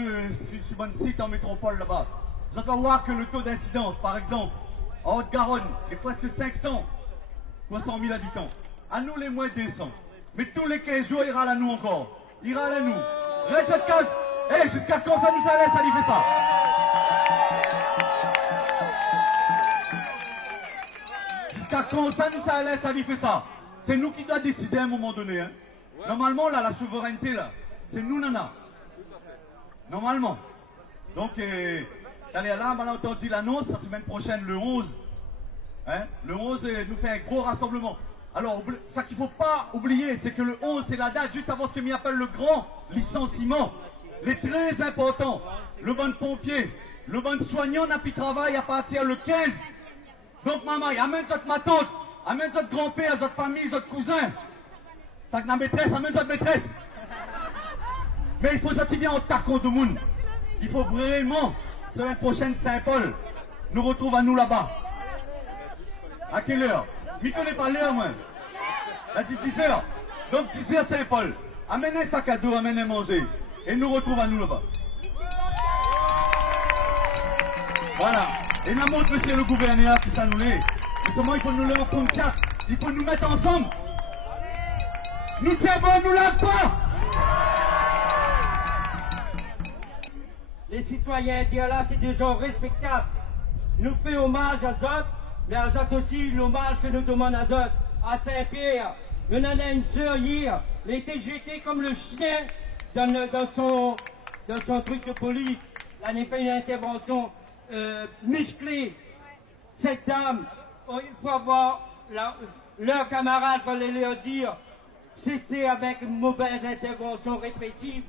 mon site en métropole là-bas. Vous allez voir que le taux d'incidence, par exemple, en Haute-Garonne, est presque 500 000 habitants. À nous, les moins de 200. Mais tous les 15 jours, il râle à nous encore. Il râle à nous. Reste de case. Jusqu'à quand ça nous laisse, ça lui fait ça? Jusqu'à quand ça nous laisse, ça lui fait ça? C'est nous qui doit décider à un moment donné. Hein. Normalement, là, la souveraineté, là, c'est nous, nana. Normalement. Donc, allez là, on a entendu l'annonce, la semaine prochaine, le 11. Hein, le 11 nous fait un gros rassemblement. Alors, ça qu'il ne faut pas oublier, c'est que le 11, c'est la date juste avant ce que m'y appelle le grand licenciement. Les très importants. Le bon pompier, le bon soignant n'a plus de travail à partir le 15. Donc, maman, amène votre ma tante, amène votre grand-père, votre famille, votre cousin. Ça que la maîtresse, amène votre maîtresse. Mais il faut sortir bien en tarcon de monde. Il faut vraiment, semaine prochaine, Saint-Paul, nous retrouve à nous là-bas. À quelle heure? Je ne connais pas l'heure, moi. Elle dit 10h. Donc 10h, Saint-Paul. Amenez un sac à dos, amenez manger. Et nous retrouve à nous là-bas. Voilà. Et la montre, monsieur le gouverneur, qui ça nous l'est. Justement, il faut nous le prendre chat. Il faut nous mettre ensemble. Nous tiens bon, nous lâche pas. Les citoyens là, c'est des gens respectables. Nous faisons hommage à Zot, mais à Zot aussi l'hommage que nous demande à Zot, à Saint-Pierre. Nous en avons une sœur hier, elle a été jetée comme le chien dans son truc de police. Elle a fait une intervention musclée. Cette dame, il faut avoir leurs camarades, il fallait leur dire, c'était avec une mauvaise intervention répressive.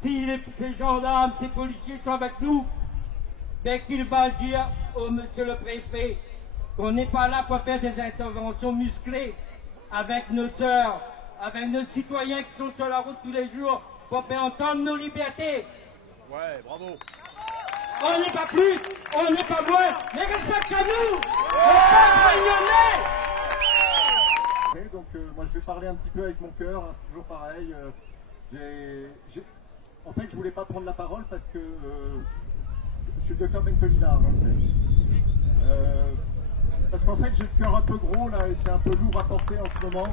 Si ces gendarmes, ces policiers sont avec nous, ben qu'ils vont dire au monsieur le préfet qu'on n'est pas là pour faire des interventions musclées avec nos sœurs, avec nos citoyens qui sont sur la route tous les jours pour faire entendre nos libertés. Ouais, bravo. On n'est pas plus, on n'est pas moins, mais respectez-nous, le peuple réunionnais. Donc moi je vais parler un petit peu avec mon cœur, hein, toujours pareil. En fait, je voulais pas prendre la parole parce que je suis le docteur Bentolina. En fait. Parce qu'en fait, j'ai le cœur un peu gros là et c'est un peu lourd à porter en ce moment.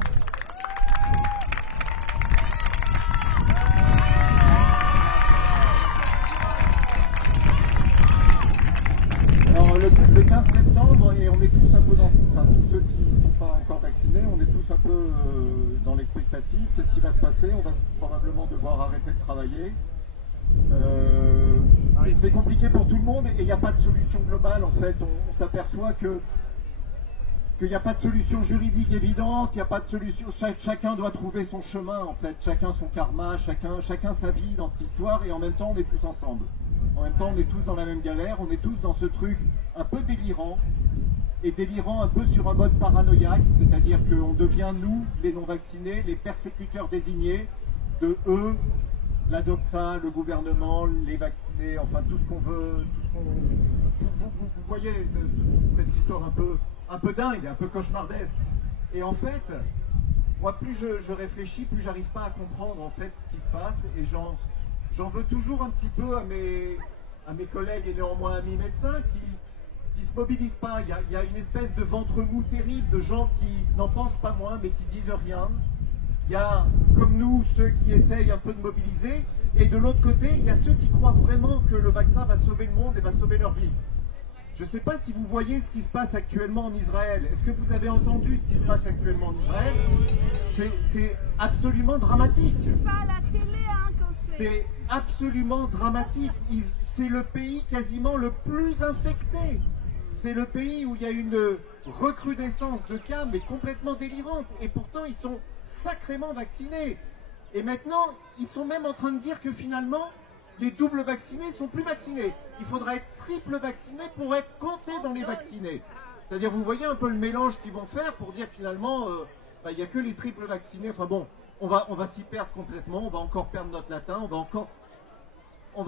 Alors, le 15 septembre, et on est tous un peu dans... Enfin, tous ceux qui ne sont pas encore vaccinés, on est tous un peu dans l'expectative. Qu'est-ce qui va se passer? On va probablement devoir arrêter de travailler. c'est compliqué pour tout le monde et il n'y a pas de solution globale en fait. On s'aperçoit qu'il n'y a pas de solution juridique évidente, il n'y a pas de solution. Chacun doit trouver son chemin en fait, chacun son karma, chacun sa vie dans cette histoire et en même temps on est tous ensemble. En même temps on est tous dans la même galère, on est tous dans ce truc un peu délirant et délirant un peu sur un mode paranoïaque, c'est-à-dire qu'on devient nous, les non-vaccinés, les persécuteurs désignés de eux, la doxa, le gouvernement, les vaccinés, enfin tout ce qu'on veut, vous voyez cette histoire un peu dingue, un peu cauchemardesque. Et en fait, moi plus je réfléchis, plus j'arrive pas à comprendre en fait ce qui se passe et j'en veux toujours un petit peu à mes collègues et néanmoins amis médecins qui se mobilisent pas. Il y a une espèce de ventre mou terrible de gens qui n'en pensent pas moins mais qui disent rien. Il y a, comme nous, ceux qui essayent un peu de mobiliser, et de l'autre côté, il y a ceux qui croient vraiment que le vaccin va sauver le monde et va sauver leur vie. Je ne sais pas si vous voyez ce qui se passe actuellement en Israël. Est-ce que vous avez entendu ce qui se passe actuellement en Israël? C'est absolument dramatique. C'est absolument dramatique. C'est le pays quasiment le plus infecté. C'est le pays où il y a une recrudescence de cas, mais complètement délirante. Et pourtant, ils sont sacrément vaccinés. Et maintenant, ils sont même en train de dire que finalement, les doubles vaccinés sont plus vaccinés. Il faudra être triple vacciné pour être compté dans les vaccinés. C'est-à-dire, vous voyez un peu le mélange qu'ils vont faire pour dire finalement, il n'y a que les triples vaccinés. Enfin bon, on va s'y perdre complètement, on va encore perdre notre latin, on va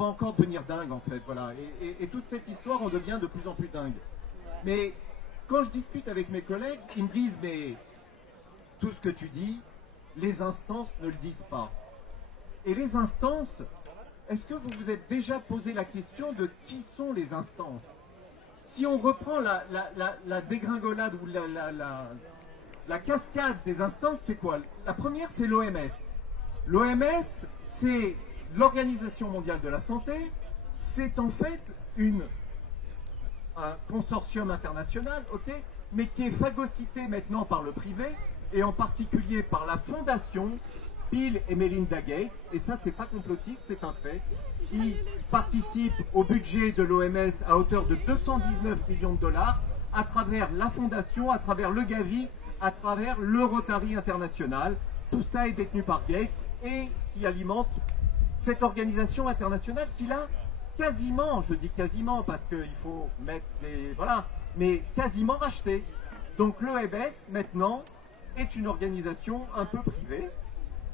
encore devenir dingue en fait. Voilà. Et toute cette histoire, on devient de plus en plus dingue. Mais quand je discute avec mes collègues, ils me disent, mais tout ce que tu dis, les instances ne le disent pas. Et les instances, est-ce que vous vous êtes déjà posé la question de qui sont les instances? Si on reprend la dégringolade ou la cascade des instances, c'est quoi? La première, c'est l'OMS. L'OMS, c'est l'Organisation mondiale de la santé. C'est en fait un consortium international, ok, mais qui est phagocyté maintenant par le privé, et en particulier par la fondation Bill et Melinda Gates, et ça c'est pas complotiste, c'est un fait, qui participent au budget de l'OMS à hauteur de 219 millions de dollars à travers la fondation, à travers le Gavi, à travers le Rotary International. Tout ça est détenu par Gates et qui alimente cette organisation internationale qu'il a quasiment, je dis quasiment parce qu'il faut mettre les... voilà, mais quasiment racheté. Donc l'OMS maintenant est une organisation un peu privée.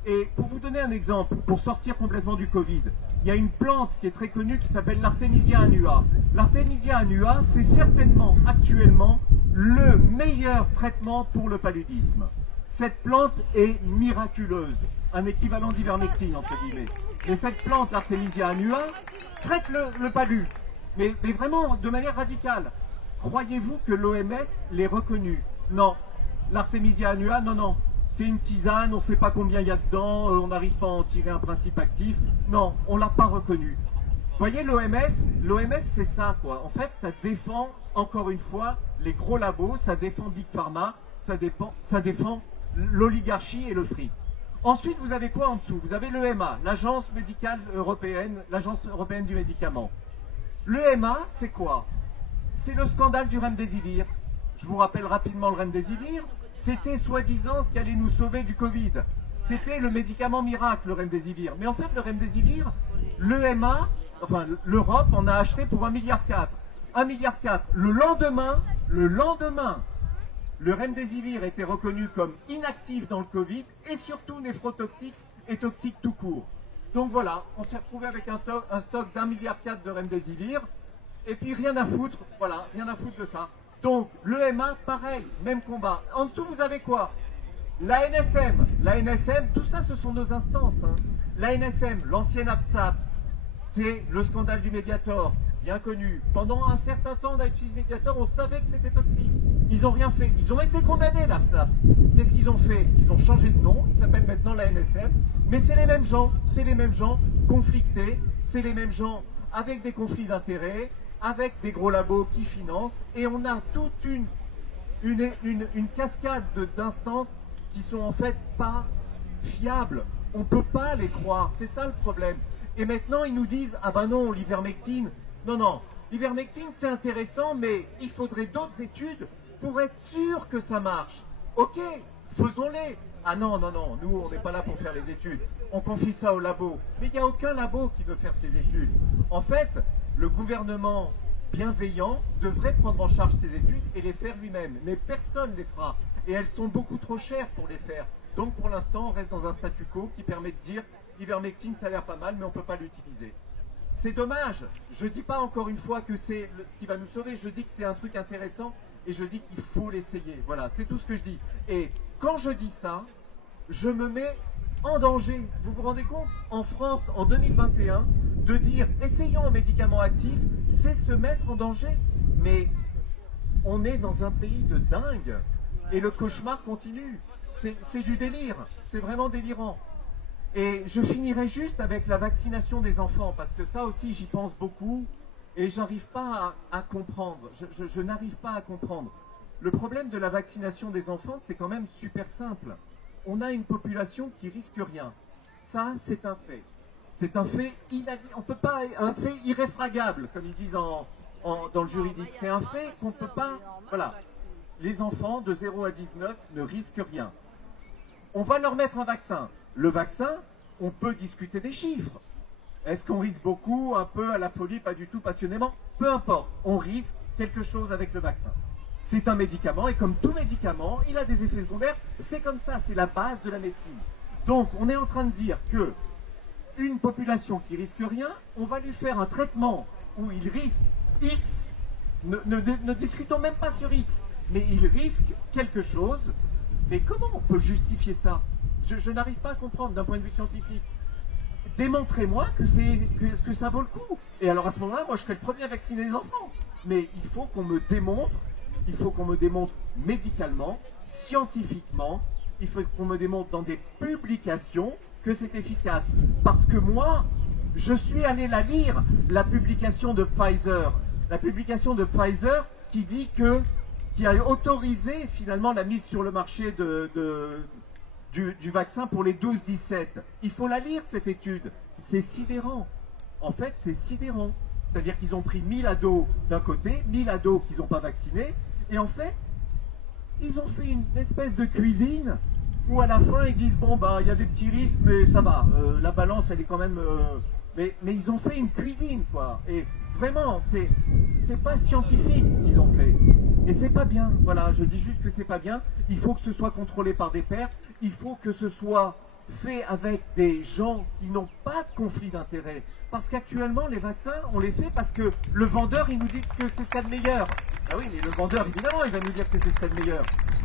Et pour vous donner un exemple, pour sortir complètement du Covid, il y a une plante qui est très connue qui s'appelle l'Artemisia annua. L'Artemisia annua, c'est certainement actuellement le meilleur traitement pour le paludisme. Cette plante est miraculeuse, un équivalent d'ivermectine entre guillemets. Mais cette plante, l'Artemisia annua, traite le palu, mais vraiment de manière radicale. Croyez-vous que l'OMS l'ait reconnue? Non. L'Artemisia annua, non. C'est une tisane, on ne sait pas combien il y a dedans, on n'arrive pas à en tirer un principe actif. Non, on ne l'a pas reconnu. Vous voyez, l'OMS, c'est ça, quoi. En fait, ça défend, encore une fois, les gros labos, ça défend Big Pharma, ça défend l'oligarchie et le fric. Ensuite, vous avez quoi en dessous? Vous avez l'EMA, l'Agence médicale européenne, l'Agence européenne du médicament. L'EMA, c'est quoi? C'est le scandale du Remdesivir. Je vous rappelle rapidement le Remdesivir. C'était soi-disant ce qui allait nous sauver du Covid. C'était le médicament miracle, le Remdesivir. Mais en fait, le Remdesivir, l'EMA, enfin l'Europe en a acheté pour 1,4 milliard. 1,4 milliard. Le lendemain, le Remdesivir était reconnu comme inactif dans le Covid et surtout néphrotoxique et toxique tout court. Donc voilà, on s'est retrouvé avec un stock d'1,4 milliard de Remdesivir et puis rien à foutre, voilà, rien à foutre de ça. Donc, l'EMA, pareil, même combat. En dessous, vous avez quoi? La NSM, tout ça, ce sont nos instances. Hein. La NSM, l'ancienne APSAP, c'est le scandale du Mediator, bien connu. Pendant un certain temps, on a utilisé Mediator, on savait que c'était toxique. Ils n'ont rien fait. Ils ont été condamnés, l'APSAP. Qu'est-ce qu'ils ont fait? Ils ont changé de nom, ils s'appellent maintenant la NSM. Mais c'est les mêmes gens conflictés, c'est les mêmes gens avec des conflits d'intérêts, avec des gros labos qui financent, et on a toute une cascade d'instances qui sont en fait pas fiables. On ne peut pas les croire, c'est ça le problème. Et maintenant, ils nous disent, ah ben non, l'ivermectine. Non, non, l'ivermectine, c'est intéressant, mais il faudrait d'autres études pour être sûr que ça marche. Ok, faisons-les. Ah non, non, non, nous, on n'est pas là pour faire les études. On confie ça au labo. Mais il n'y a aucun labo qui veut faire ces études. En fait, le gouvernement bienveillant devrait prendre en charge ces études et les faire lui-même. Mais personne ne les fera. Et elles sont beaucoup trop chères pour les faire. Donc pour l'instant, on reste dans un statu quo qui permet de dire l'ivermectine, ça a l'air pas mal, mais on ne peut pas l'utiliser. C'est dommage. Je ne dis pas encore une fois que c'est ce qui va nous sauver. Je dis que c'est un truc intéressant et je dis qu'il faut l'essayer. Voilà, c'est tout ce que je dis. Et quand je dis ça, je me mets en danger. Vous vous rendez compte? En France, en 2021, de dire essayons un médicament actif, c'est se mettre en danger. Mais on est dans un pays de dingue et le cauchemar continue. C'est du délire, c'est vraiment délirant. Et je finirai juste avec la vaccination des enfants, parce que ça aussi j'y pense beaucoup et j'arrive pas à comprendre. Je n'arrive pas à comprendre. Le problème de la vaccination des enfants, c'est quand même super simple. On a une population qui risque rien. Ça, c'est un fait. C'est un fait on peut pas, un fait irréfragable, comme ils disent dans le juridique. C'est un fait qu'on ne peut pas. Voilà. Les enfants de 0 à 19 ne risquent rien. On va leur mettre un vaccin. Le vaccin, on peut discuter des chiffres. Est-ce qu'on risque beaucoup, un peu à la folie, pas du tout passionnément? Peu importe, on risque quelque chose avec le vaccin. C'est un médicament et comme tout médicament, il a des effets secondaires. C'est comme ça, c'est la base de la médecine. Donc on est en train de dire que une population qui risque rien, on va lui faire un traitement où il risque X. Ne discutons même pas sur X, mais il risque quelque chose. Mais comment on peut justifier ça? Je n'arrive pas à comprendre d'un point de vue scientifique. Démontrez-moi que ça vaut le coup. Et alors à ce moment-là, moi je serai le premier à vacciner les enfants. Mais il faut qu'on me démontre, médicalement, scientifiquement, il faut qu'on me démontre dans des publications que c'est efficace. Parce que moi, je suis allé la lire, la publication de Pfizer. La publication de Pfizer qui dit qui a autorisé finalement la mise sur le marché du vaccin pour les 12-17. Il faut la lire, cette étude. C'est sidérant. En fait, c'est sidérant. C'est-à-dire qu'ils ont pris 1000 ados d'un côté, 1000 ados qu'ils n'ont pas vaccinés, et en fait, ils ont fait une espèce de cuisine où à la fin, ils disent, bon, bah, il y a des petits risques, mais ça va, la balance, elle est quand même... Mais ils ont fait une cuisine, quoi. Et vraiment, c'est pas scientifique ce qu'ils ont fait. Et c'est pas bien, voilà, je dis juste que c'est pas bien. Il faut que ce soit contrôlé par des pairs, il faut que ce soit fait avec des gens qui n'ont pas de conflit d'intérêt. Parce qu'actuellement, les vaccins, on les fait parce que le vendeur, il nous dit que c'est ce qu'il y a de meilleur. Ah oui, le vendeur, évidemment, il va nous dire que c'est ce qu'il y a de meilleur.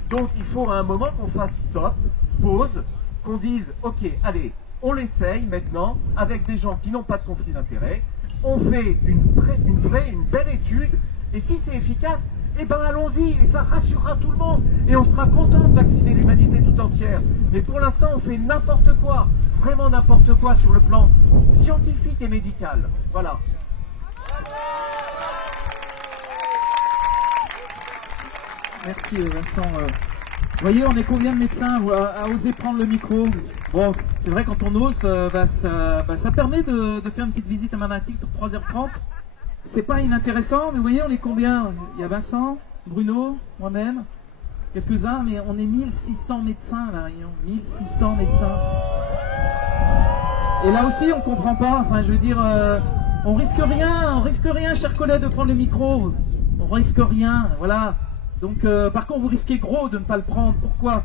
Donc, il faut à un moment qu'on fasse stop, pause, qu'on dise, ok, allez, on l'essaye maintenant avec des gens qui n'ont pas de conflit d'intérêt. On fait une belle étude, et si c'est efficace, eh ben allons-y, et ça rassurera tout le monde, et on sera content de vacciner l'humanité tout entière. Mais pour l'instant, on fait n'importe quoi, vraiment n'importe quoi sur le plan scientifique et médical. Voilà. Merci Vincent. Vous voyez, on est combien de médecins à oser prendre le micro? Bon, c'est vrai, quand on ose, ça permet de faire une petite visite à Mamatic pour 3h30. C'est pas inintéressant, mais vous voyez, on est combien? Il y a Vincent, Bruno, moi-même, quelques-uns, mais on est 1600 médecins à La Réunion. 1600 médecins. Et là aussi, on comprend pas. Enfin, je veux dire, on risque rien, chers collègues, de prendre le micro. On risque rien, voilà. Donc, par contre, vous risquez gros de ne pas le prendre. Pourquoi?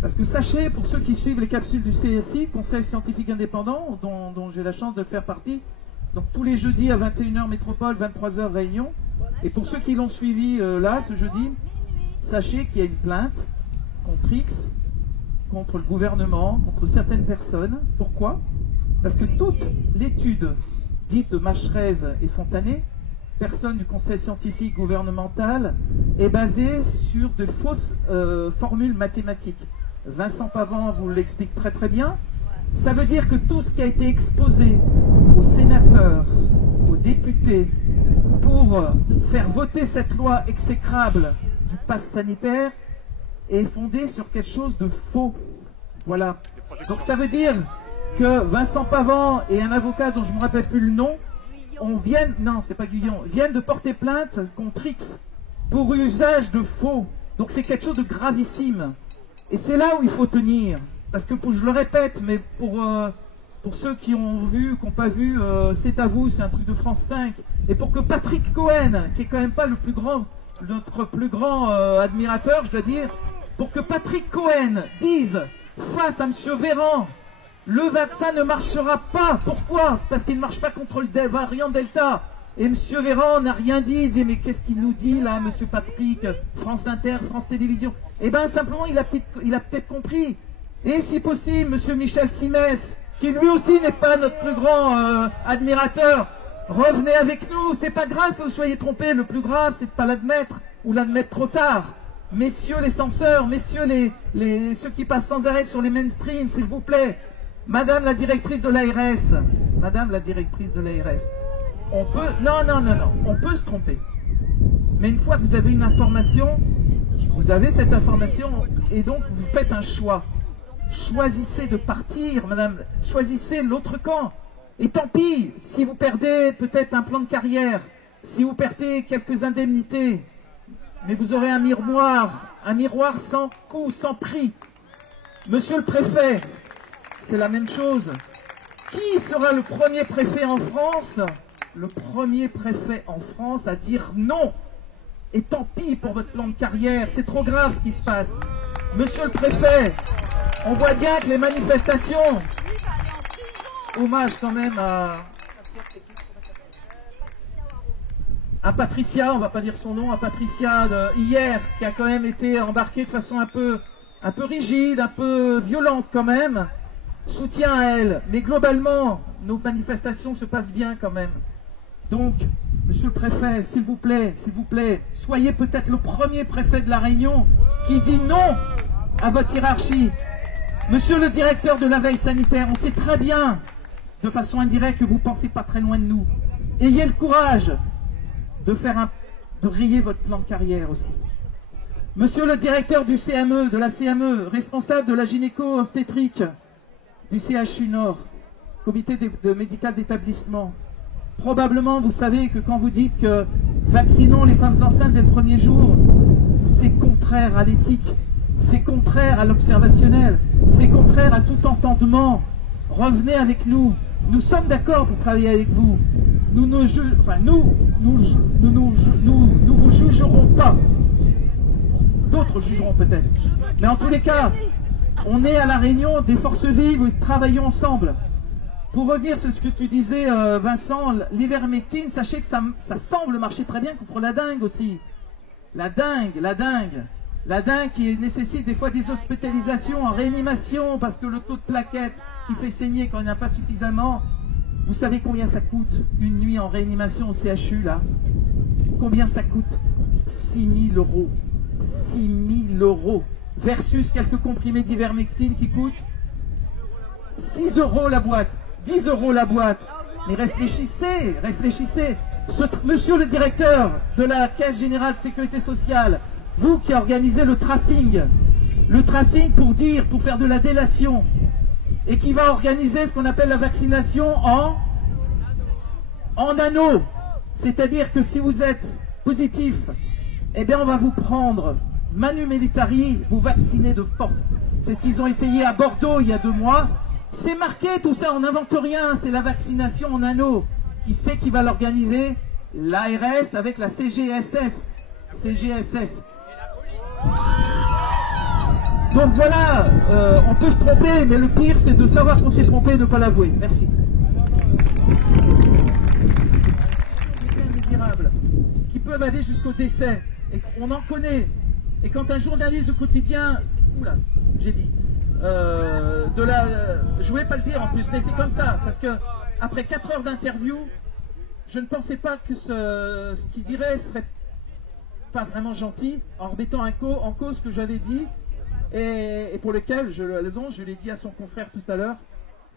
Parce que sachez, pour ceux qui suivent les capsules du CSI, Conseil Scientifique Indépendant, dont j'ai la chance de faire partie, donc tous les jeudis à 21h Métropole, 23h Réunion, et pour ceux qui l'ont suivi là, ce jeudi, sachez qu'il y a une plainte contre X, contre le gouvernement, contre certaines personnes. Pourquoi? Parce que toute l'étude dite de Macherez et Fontanet, personne du conseil scientifique gouvernemental, est basée sur de fausses formules mathématiques. Vincent Pavant vous l'explique très très bien. Ça veut dire que tout ce qui a été exposé aux sénateurs, aux députés, pour faire voter cette loi exécrable du pass sanitaire, est fondé sur quelque chose de faux. Voilà. Donc ça veut dire que Vincent Pavant et un avocat dont je ne me rappelle plus le nom, non, c'est pas Guyon, viennent de porter plainte contre X pour usage de faux. Donc c'est quelque chose de gravissime. Et c'est là où il faut tenir. Parce que, je le répète, mais pour ceux qui ont vu, qui n'ont pas vu, c'est à vous, c'est un truc de France 5. Et pour que Patrick Cohen, qui est quand même pas notre plus grand admirateur, je dois dire, pour que Patrick Cohen dise face à M. Véran, le vaccin ne marchera pas. Pourquoi? Parce qu'il ne marche pas contre le variant Delta. Et M. Véran n'a rien dit. Il dit, mais qu'est-ce qu'il nous dit là, M. Patrick, France Inter, France Télévisions? Eh bien, simplement, il a peut-être compris. Et si possible, M. Michel Simès, qui lui aussi n'est pas notre plus grand admirateur, revenez avec nous. C'est pas grave que vous soyez trompés. Le plus grave, c'est de ne pas l'admettre ou l'admettre trop tard. Messieurs les censeurs, messieurs ceux qui passent sans arrêt sur les mainstreams, s'il vous plaît. Madame la directrice de l'ARS, on peut... Non, on peut se tromper. Mais une fois que vous avez une information, vous avez cette information, et donc vous faites un choix. Choisissez de partir, madame, choisissez l'autre camp. Et tant pis, si vous perdez peut-être un plan de carrière, si vous perdez quelques indemnités, mais vous aurez un miroir sans coût, sans prix. Monsieur le préfet, c'est la même chose. Qui sera le premier préfet en France? Le premier préfet en France à dire non. Et tant pis pour votre plan de carrière, c'est trop grave ce qui se passe. Monsieur le préfet, on voit bien que les manifestations... Hommage quand même à Patricia, on va pas dire son nom, à Patricia hier, qui a quand même été embarquée de façon un peu rigide, un peu violente quand même. Soutien à elle. Mais globalement, nos manifestations se passent bien quand même. Donc, monsieur le préfet, s'il vous plaît, soyez peut-être le premier préfet de la Réunion qui dit non à votre hiérarchie. Monsieur le directeur de la veille sanitaire, on sait très bien, de façon indirecte, que vous ne pensez pas très loin de nous. Ayez le courage de rayer votre plan de carrière aussi. Monsieur le directeur du CME, de la CME, responsable de la gynéco-obstétrique du CHU Nord, comité médical d'établissement, probablement vous savez que quand vous dites que vaccinons les femmes enceintes dès le premier jour, c'est contraire à l'éthique, c'est contraire à l'observationnel, c'est contraire à tout entendement. Revenez avec nous, nous sommes d'accord pour travailler avec vous. Nous ne vous jugerons pas. D'autres jugeront peut-être. Mais en tous les cas, on est à la réunion des forces vives et travaillons ensemble. Pour revenir sur ce que tu disais, Vincent, l'ivermectine, sachez que ça semble marcher très bien contre la dengue aussi. La dengue qui nécessite des fois des hospitalisations en réanimation parce que le taux de plaquettes qui fait saigner quand il n'y en a pas suffisamment. Vous savez combien ça coûte une nuit en réanimation au CHU là? Combien ça coûte? 6 000 €. 6 000 € versus quelques comprimés d'ivermectine qui coûtent 6 € la boîte, 10 € la boîte. Mais réfléchissez. Monsieur le directeur de la Caisse Générale de Sécurité Sociale, vous qui organisez le tracing pour faire de la délation, et qui va organiser ce qu'on appelle la vaccination en anneau. C'est-à-dire que si vous êtes positif, eh bien on va vous prendre manu militari, vous vacciner de force. C'est ce qu'ils ont essayé à Bordeaux il y a 2 mois. C'est marqué tout ça, on n'invente rien, c'est la vaccination en anneau. Qui c'est qui va l'organiser? L'ARS avec la CGSS. Donc voilà, on peut se tromper, mais le pire c'est de savoir qu'on s'est trompé et de ne pas l'avouer. Merci. Des misérables qui peuvent aller jusqu'au décès, et on en connaît. Et quand un journaliste de quotidien, oula, j'ai dit, je voulais pas le dire en plus, mais c'est comme ça, parce que après 4 heures d'interview, je ne pensais pas que ce qu'il dirait serait pas vraiment gentil, en remettant en cause ce que j'avais dit. Et pour lequel, je l'ai dit à son confrère tout à l'heure,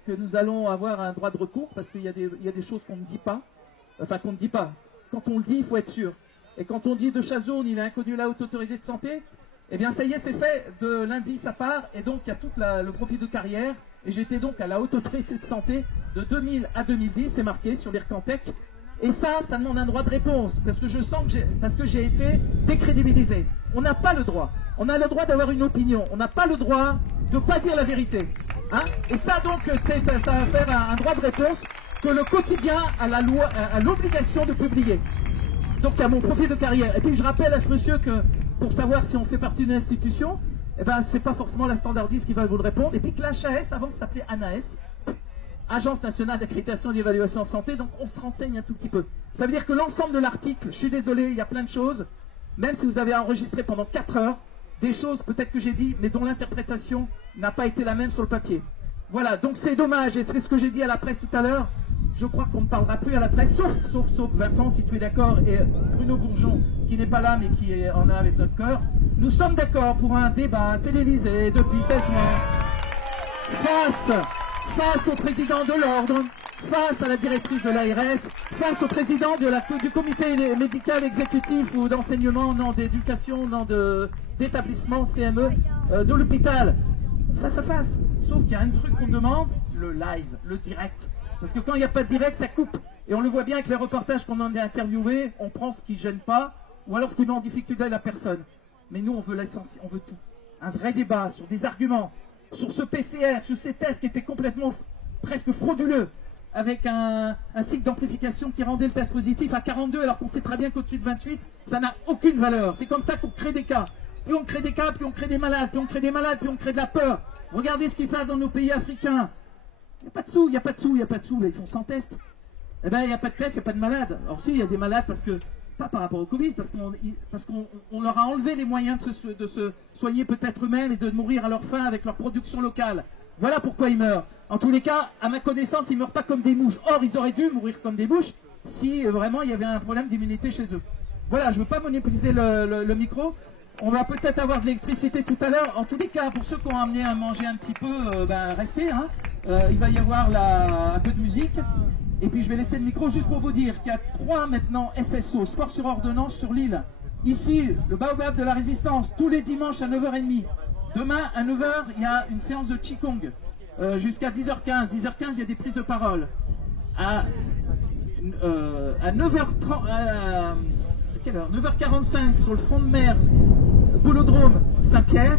que nous allons avoir un droit de recours, parce qu'il y a des choses qu'on ne dit pas, Quand on le dit, il faut être sûr. Et quand on dit de Chazourne, il est inconnu à la Haute Autorité de Santé, eh bien ça y est, c'est fait, de lundi ça part, et donc il y a tout le profil de carrière, et j'étais donc à la Haute Autorité de Santé de 2000 à 2010, c'est marqué sur l'IRCANTEC. Et ça demande un droit de réponse, parce que je sens que j'ai été décrédibilisé. On n'a pas le droit. On a le droit d'avoir une opinion. On n'a pas le droit de ne pas dire la vérité. Hein? Et ça, donc, ça va faire un droit de réponse que le quotidien a l'obligation de publier. Donc, il y a mon profil de carrière. Et puis, je rappelle à ce monsieur que, pour savoir si on fait partie d'une institution, eh ben, c'est pas forcément la standardiste qui va vous le répondre. Et puis que l'HAS, avant, ça s'appelait ANAS. Agence nationale d'accréditation et d'évaluation en santé, donc on se renseigne un tout petit peu. Ça veut dire que l'ensemble de l'article, je suis désolé, il y a plein de choses, même si vous avez enregistré pendant 4 heures, des choses peut-être que j'ai dit, mais dont l'interprétation n'a pas été la même sur le papier. Voilà, donc c'est dommage, et c'est ce que j'ai dit à la presse tout à l'heure, je crois qu'on ne parlera plus à la presse, sauf Vincent, si tu es d'accord, et Bruno Bourgeon, qui n'est pas là, mais qui en a avec notre cœur. Nous sommes d'accord pour un débat télévisé depuis 16 mois, face au président de l'ordre, face à la directrice de l'ARS, face au président du comité médical exécutif ou d'enseignement, non d'éducation, non d'établissement CME, de l'hôpital, face à face. Sauf qu'il y a un truc qu'on demande, le live, le direct. Parce que quand il n'y a pas de direct, ça coupe. Et on le voit bien avec les reportages qu'on en a interviewés, on prend ce qui ne gêne pas, ou alors ce qui met en difficulté la personne. Mais nous, on veut l'essentiel, on veut tout. Un vrai débat sur des arguments, sur ce PCR, sur ces tests qui étaient complètement presque frauduleux, avec un cycle d'amplification qui rendait le test positif à 42, alors qu'on sait très bien qu'au-dessus de 28, ça n'a aucune valeur. C'est comme ça qu'on crée des cas. Plus on crée des cas, plus on crée des malades, plus on crée des malades, plus on crée de la peur. Regardez ce qui passe dans nos pays africains. Il n'y a pas de sous, il n'y a pas de sous, il n'y a pas de sous, là, ils font 100 tests. Eh bien, il n'y a pas de tests, il n'y a pas de malades. Alors si, il y a des malades parce que, pas par rapport au Covid, parce qu'on leur a enlevé les moyens de se soigner peut-être eux-mêmes et de mourir à leur faim avec leur production locale. Voilà pourquoi ils meurent. En tous les cas, à ma connaissance, ils ne meurent pas comme des mouches. Or, ils auraient dû mourir comme des mouches si vraiment il y avait un problème d'immunité chez eux. Voilà, je ne veux pas monopoliser le micro. On va peut-être avoir de l'électricité tout à l'heure. En tous les cas, pour ceux qui ont amené à manger un petit peu, restez. Hein. Il va y avoir un peu de musique. Et puis je vais laisser le micro juste pour vous dire qu'il y a 3 maintenant SSO, sport sur ordonnance sur l'île. Ici, le Baobab de la Résistance, tous les dimanches à 9h30. Demain, à 9h, il y a une séance de Qigong. Jusqu'à 10h15. 10h15, il y a des prises de parole. À 9h30... quelle heure 9h45 sur le front de mer Boulodrome Saint-Pierre,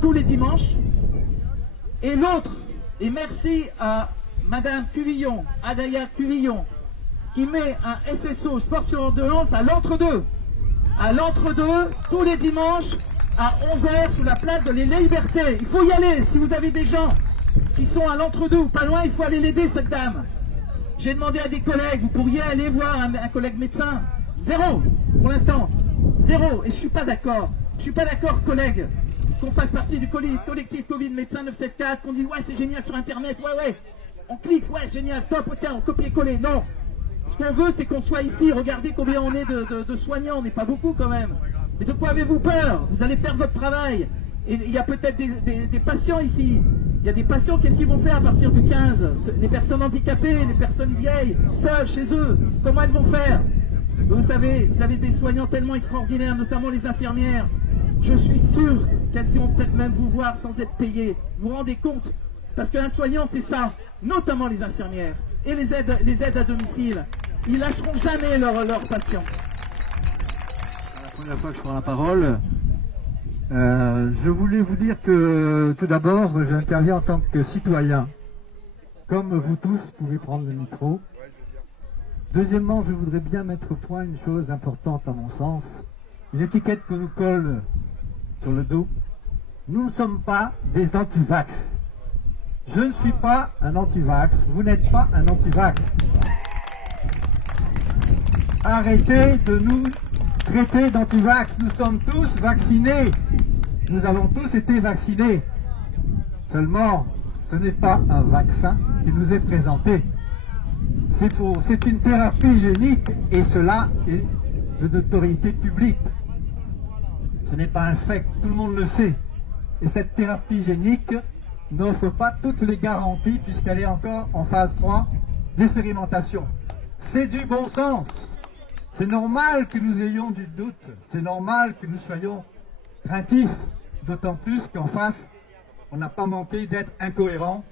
tous les dimanches. Et l'autre, et merci à Madame Cuvillon, Adaya Cuvillon, qui met un SSO sport sur ordonnance à l'entre-deux. À l'entre-deux, tous les dimanches, à 11h sur la place de l'Île-Liberté. Il faut y aller. Si vous avez des gens qui sont à l'entre-deux ou pas loin, il faut aller l'aider, cette dame. J'ai demandé à des collègues, vous pourriez aller voir un collègue médecin. 0 pour l'instant, 0. Et je suis pas d'accord. Je suis pas d'accord, collègues, qu'on fasse partie du collectif Covid Médecins 974, qu'on dit ouais c'est génial sur internet, ouais, on clique, ouais génial, stop, tiens, on copie-coller. Non. Ce qu'on veut, c'est qu'on soit ici. Regardez combien on est de soignants, on n'est pas beaucoup quand même. Mais de quoi avez-vous peur? Vous allez perdre votre travail. Et il y a peut-être des patients ici. Il y a des patients, qu'est-ce qu'ils vont faire à partir du 15? Les personnes handicapées, les personnes vieilles, seules chez eux, comment elles vont faire? Vous savez, vous avez des soignants tellement extraordinaires, notamment les infirmières. Je suis sûr qu'elles iront peut-être même vous voir sans être payées. Vous vous rendez compte? Parce qu'un soignant, c'est ça, notamment les infirmières et les aides à domicile. Ils lâcheront jamais leurs patients. C'est la première fois que je prends la parole. Je voulais vous dire que tout d'abord, j'interviens en tant que citoyen. Comme vous tous, vous pouvez prendre le micro. Deuxièmement, je voudrais bien mettre au point une chose importante à mon sens. Une étiquette que nous colle sur le dos. Nous ne sommes pas des anti-vax. Je ne suis pas un anti-vax. Vous n'êtes pas un anti-vax. Arrêtez de nous traiter d'anti-vax. Nous sommes tous vaccinés. Nous avons tous été vaccinés. Seulement, ce n'est pas un vaccin qui nous est présenté. C'est une thérapie génique et cela est de notoriété publique. Ce n'est pas un fait, tout le monde le sait. Et cette thérapie génique n'offre pas toutes les garanties puisqu'elle est encore en phase 3 d'expérimentation. C'est du bon sens. C'est normal que nous ayons du doute. C'est normal que nous soyons craintifs. D'autant plus qu'en face, on n'a pas manqué d'être incohérent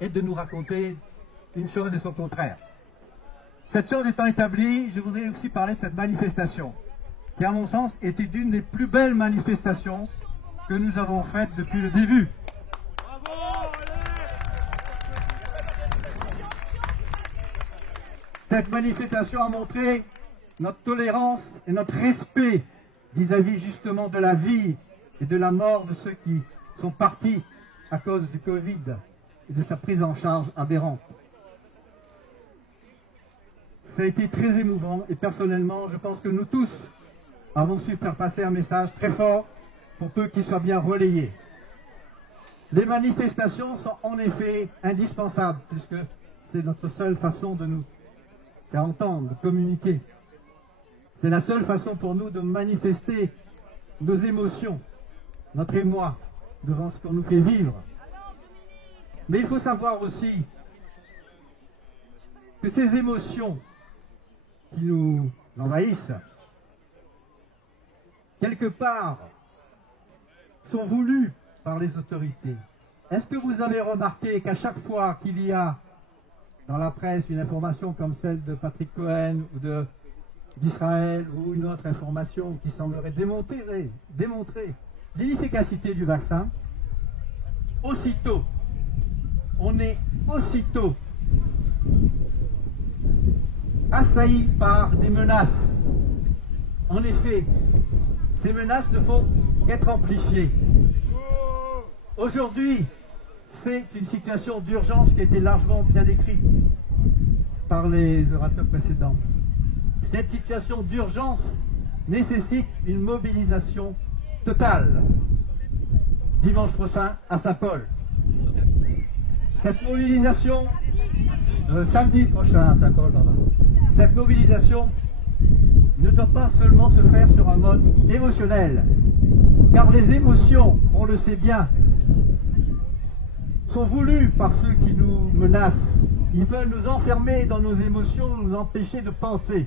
et de nous raconter une chose et son contraire. Cette chose étant établie, je voudrais aussi parler de cette manifestation, qui à mon sens était d'une des plus belles manifestations que nous avons faites depuis le début. Cette manifestation a montré notre tolérance et notre respect vis-à-vis justement de la vie et de la mort de ceux qui sont partis à cause du Covid et de sa prise en charge aberrante. Ça a été très émouvant et personnellement, je pense que nous tous avons su faire passer un message très fort pour peu qu'il soit bien relayé. Les manifestations sont en effet indispensables puisque c'est notre seule façon de nous faire entendre, de communiquer. C'est la seule façon pour nous de manifester nos émotions, notre émoi devant ce qu'on nous fait vivre. Mais il faut savoir aussi que ces émotions qui nous envahissent, quelque part, sont voulues par les autorités. Est-ce que vous avez remarqué qu'à chaque fois qu'il y a dans la presse une information comme celle de Patrick Cohen ou d'Israël ou une autre information qui semblerait démontrer l'inefficacité du vaccin, aussitôt, on est aussitôt assailli par des menaces. En effet, ces menaces ne font qu'être amplifiées. Aujourd'hui, c'est une situation d'urgence qui a été largement bien décrite par les orateurs précédents. Cette situation d'urgence nécessite une mobilisation totale. Dimanche prochain à Saint-Paul. Cette mobilisation, samedi prochain à Saint-Paul, cette mobilisation ne doit pas seulement se faire sur un mode émotionnel, car les émotions, on le sait bien, sont voulues par ceux qui nous menacent. Ils veulent nous enfermer dans nos émotions, nous empêcher de penser.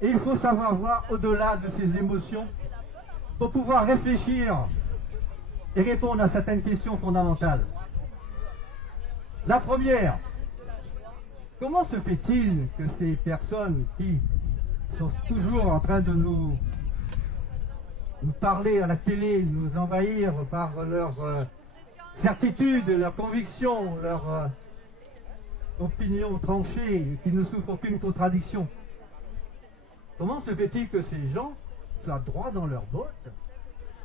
Et il faut savoir voir au-delà de ces émotions pour pouvoir réfléchir et répondre à certaines questions fondamentales. La première, comment se fait-il que ces personnes qui sont toujours en train de nous parler à la télé, nous envahir par leurs certitudes, leurs convictions, leurs opinions tranchées, qui ne souffrent aucune contradiction, comment se fait-il que ces gens soient droits dans leurs bottes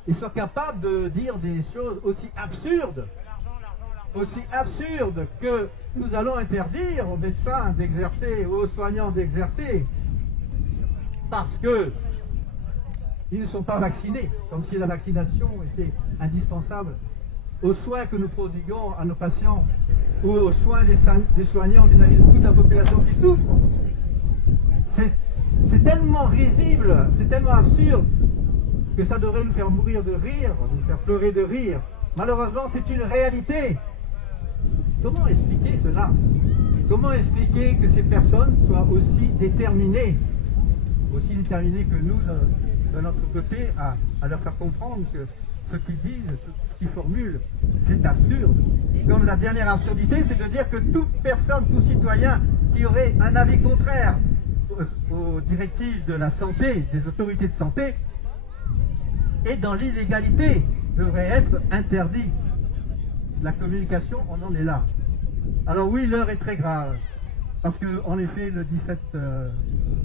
et soient capables de dire des choses aussi absurdes que nous allons interdire aux médecins d'exercer, aux soignants d'exercer, parce que ils ne sont pas vaccinés, comme si la vaccination était indispensable aux soins que nous prodiguons à nos patients ou aux soins des soignants vis-à-vis de toute la population qui souffre. C'est tellement risible, c'est tellement absurde que ça devrait nous faire mourir de rire, nous faire pleurer de rire. Malheureusement, c'est une réalité. Comment expliquer cela? Comment expliquer que ces personnes soient aussi déterminées que nous, de notre côté, à leur faire comprendre que ce qu'ils disent, ce qu'ils formulent, c'est absurde. Comme la dernière absurdité, c'est de dire que toute personne, tout citoyen qui aurait un avis contraire aux directives de la santé, des autorités de santé, est dans l'illégalité, devrait être interdit. La communication, on en est là. Alors oui, l'heure est très grave, parce qu'en effet, le 17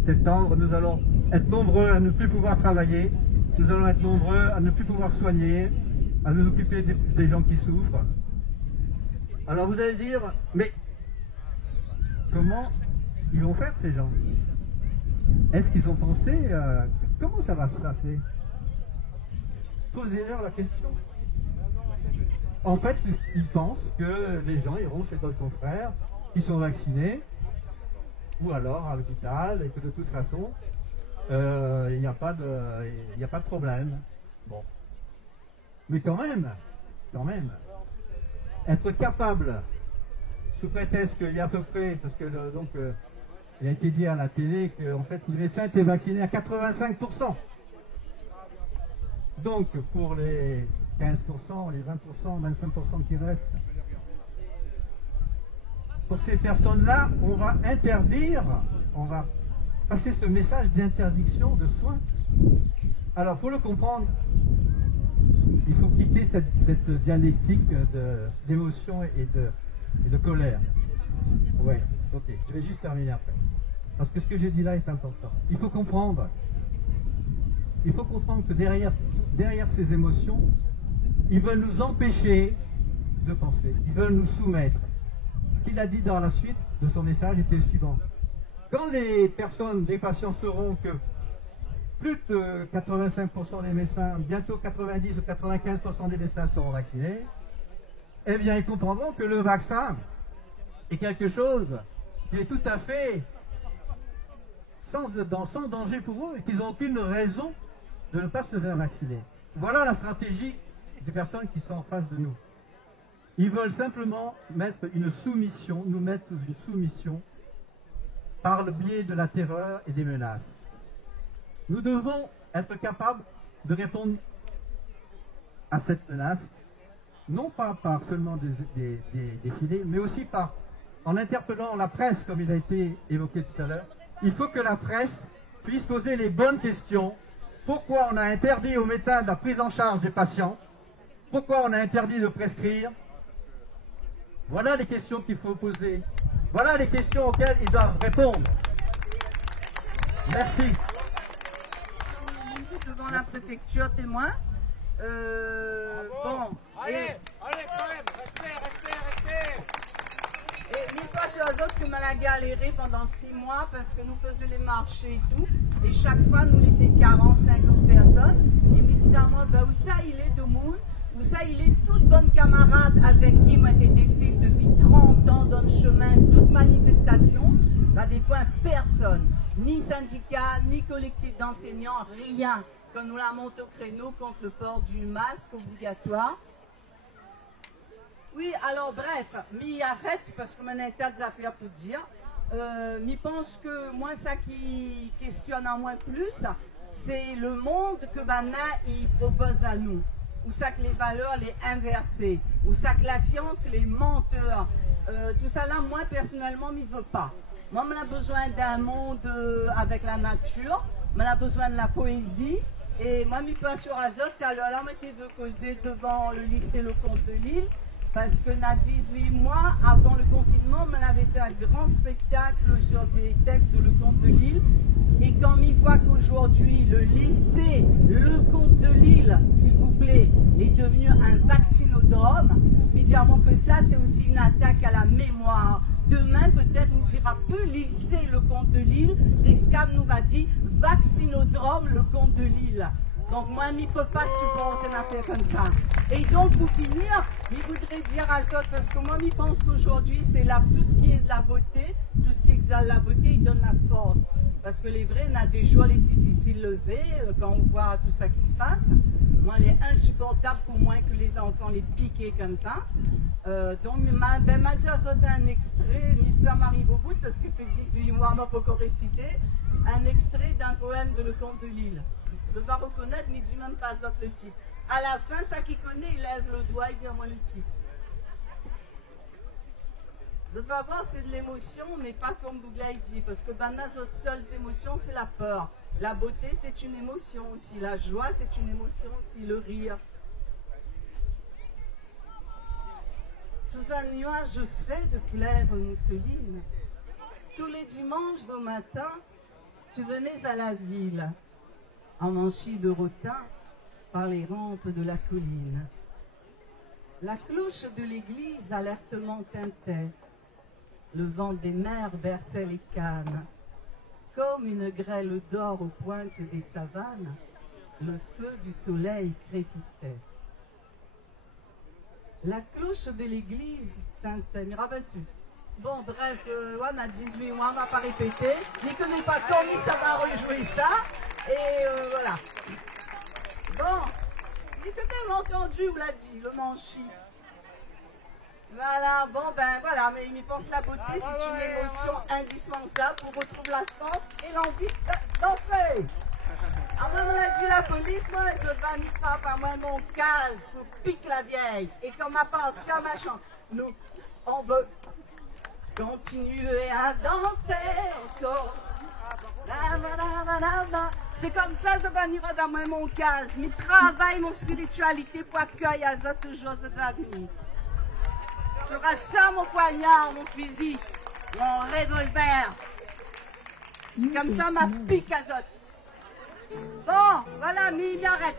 septembre, nous allons être nombreux à ne plus pouvoir travailler, nous allons être nombreux à ne plus pouvoir soigner, à nous occuper des gens qui souffrent. Alors vous allez dire, mais comment ils vont faire ces gens? Est-ce qu'ils ont pensé comment ça va se passer? Posez-leur la question. En fait, ils pensent que les gens iront chez d'autres confrères qui sont vaccinés, ou alors à l'hôpital, et que de toute façon, il n'y a pas de problème. Bon. Mais quand même, être capable, sous prétexte qu'il y a à peu près, parce que il a été dit à la télé qu'en fait les médecins étaient vaccinés à 85%. Donc pour les 15%, les 20%, 25% qui restent. Pour ces personnes-là, on va interdire, on va passer ce message d'interdiction de soins. Alors, pour le comprendre, il faut quitter cette dialectique d'émotion et de colère. Ouais, ok, je vais juste terminer après. Parce que ce que j'ai dit là est important. Il faut comprendre que derrière ces émotions, ils veulent nous empêcher de penser, ils veulent nous soumettre. Ce qu'il a dit dans la suite de son message était le suivant. Quand les patients sauront que plus de 85% des médecins, bientôt 90 ou 95% des médecins seront vaccinés, eh bien ils comprendront que le vaccin est quelque chose qui est tout à fait sans danger pour eux et qu'ils n'ont aucune raison de ne pas se faire vacciner. Voilà la stratégie des personnes qui sont en face de nous. Ils veulent simplement nous mettre sous une soumission par le biais de la terreur et des menaces. Nous devons être capables de répondre à cette menace, non pas par seulement des défilés, mais aussi en interpellant la presse, comme il a été évoqué tout à l'heure. Il faut que la presse puisse poser les bonnes questions. Pourquoi on a interdit aux médecins la prise en charge des patients? Pourquoi on a interdit de prescrire? Voilà les questions qu'il faut poser. Voilà les questions auxquelles ils doivent répondre. Merci. Devant la préfecture témoin. Bon. Allez, quand même, restez. Et mille fois sur les autres que m'a galéré pendant 6 mois parce que nous faisions les marchés et tout. Et chaque fois, nous étions 40, 50 personnes. Et me disaient à moi, ben, où ça il est de monde? Où ça il est toutes bonnes camarades avec qui moi été défilé depuis 30 ans dans le chemin, toute manifestation. N'avait point personne, ni syndicat, ni collectif d'enseignants, rien. Quand nous la montons au créneau contre le port du masque obligatoire. Oui, alors bref, m'y arrête parce que mon état des affaires pour dire. M'y pense que moi, ça qui questionne en moins plus, c'est le monde que Bana il propose à nous. Où ça que les valeurs les inversées, où ça que la science les menteurs. Tout ça là, moi personnellement, m'y veux pas. Moi, on a besoin d'un monde avec la nature, on a besoin de la poésie. Et moi, m'y pas sur Azote, alors là, on m'était vu causer devant le lycée Le Comte de Lille. Parce que dans 18 mois, avant le confinement, on avait fait un grand spectacle sur des textes de Le Comte de Lille. Et quand on voit qu'aujourd'hui, le lycée Le Comte de Lille, s'il vous plaît, est devenu un vaccinodrome, évidemment que ça, c'est aussi une attaque à la mémoire. Demain, peut-être, on dira peu lycée Le Comte de Lille, Riscam nous va dire vaccinodrome Le Comte de Lille. Donc moi, je ne peux pas supporter une affaire comme ça. Et donc, pour finir, je voudrais dire à ça, parce que moi, je pense qu'aujourd'hui, c'est là tout ce qui est de la beauté, tout ce qui exale la beauté, il donne la force. Parce que les vrais, on a des jours les difficiles levés, quand on voit tout ça qui se passe. Moi, il est insupportable pour moi que les enfants les piquent comme ça. Donc, m'a dit à ça un extrait, j'espère m'arrive au bout, parce que fait 18 mois, je ne peux pas réciter, un extrait d'un poème de Le Comte de Lille. Je vais reconnaître, mais il ne dit même pas le titre. À la fin, ça qui connaît, il lève le doigt, il dit à moi le titre. Vous allez voir, c'est de l'émotion, mais pas comme Bouglaï dit, parce que ben, les autres seules émotions, c'est la peur. La beauté, c'est une émotion aussi. La joie, c'est une émotion aussi. Le rire. Sous un nuage frais de claire mousseline, tous les dimanches au matin, tu venais à la ville, en manchis de rotin, par les rampes de la colline. La cloche de l'église alertement tintait. Le vent des mers berçait les cannes. Comme une grêle d'or aux pointes des savanes, le feu du soleil crépitait. La cloche de l'église tintait. Je me rappelle plus. Bon, bref, on a 18 mois, on va pas répéter. Je ne connais pas comment ça va rejouer ça. Et voilà. Bon, je connais entendu, vous l'a dit, le manchi. Voilà, bon ben voilà, mais il pense la beauté, c'est une émotion indispensable pour retrouver la force et l'envie de danser. Avant, on l'a dit la police, moi, je vais m'y prendre par moi mon case pour piquer la vieille. Et comme appartient à ma chambre, nous, on veut continuer à danser encore. C'est comme ça que je vais m'y prendre dans moi mon case. Mais travaille mon spiritualité pour accueillir les autres choses de l'avenir. Je ferai ça mon poignard, mon fusil, mon revolver. Comme ça, ma pique azote. Bon, voilà, Mimi, arrête.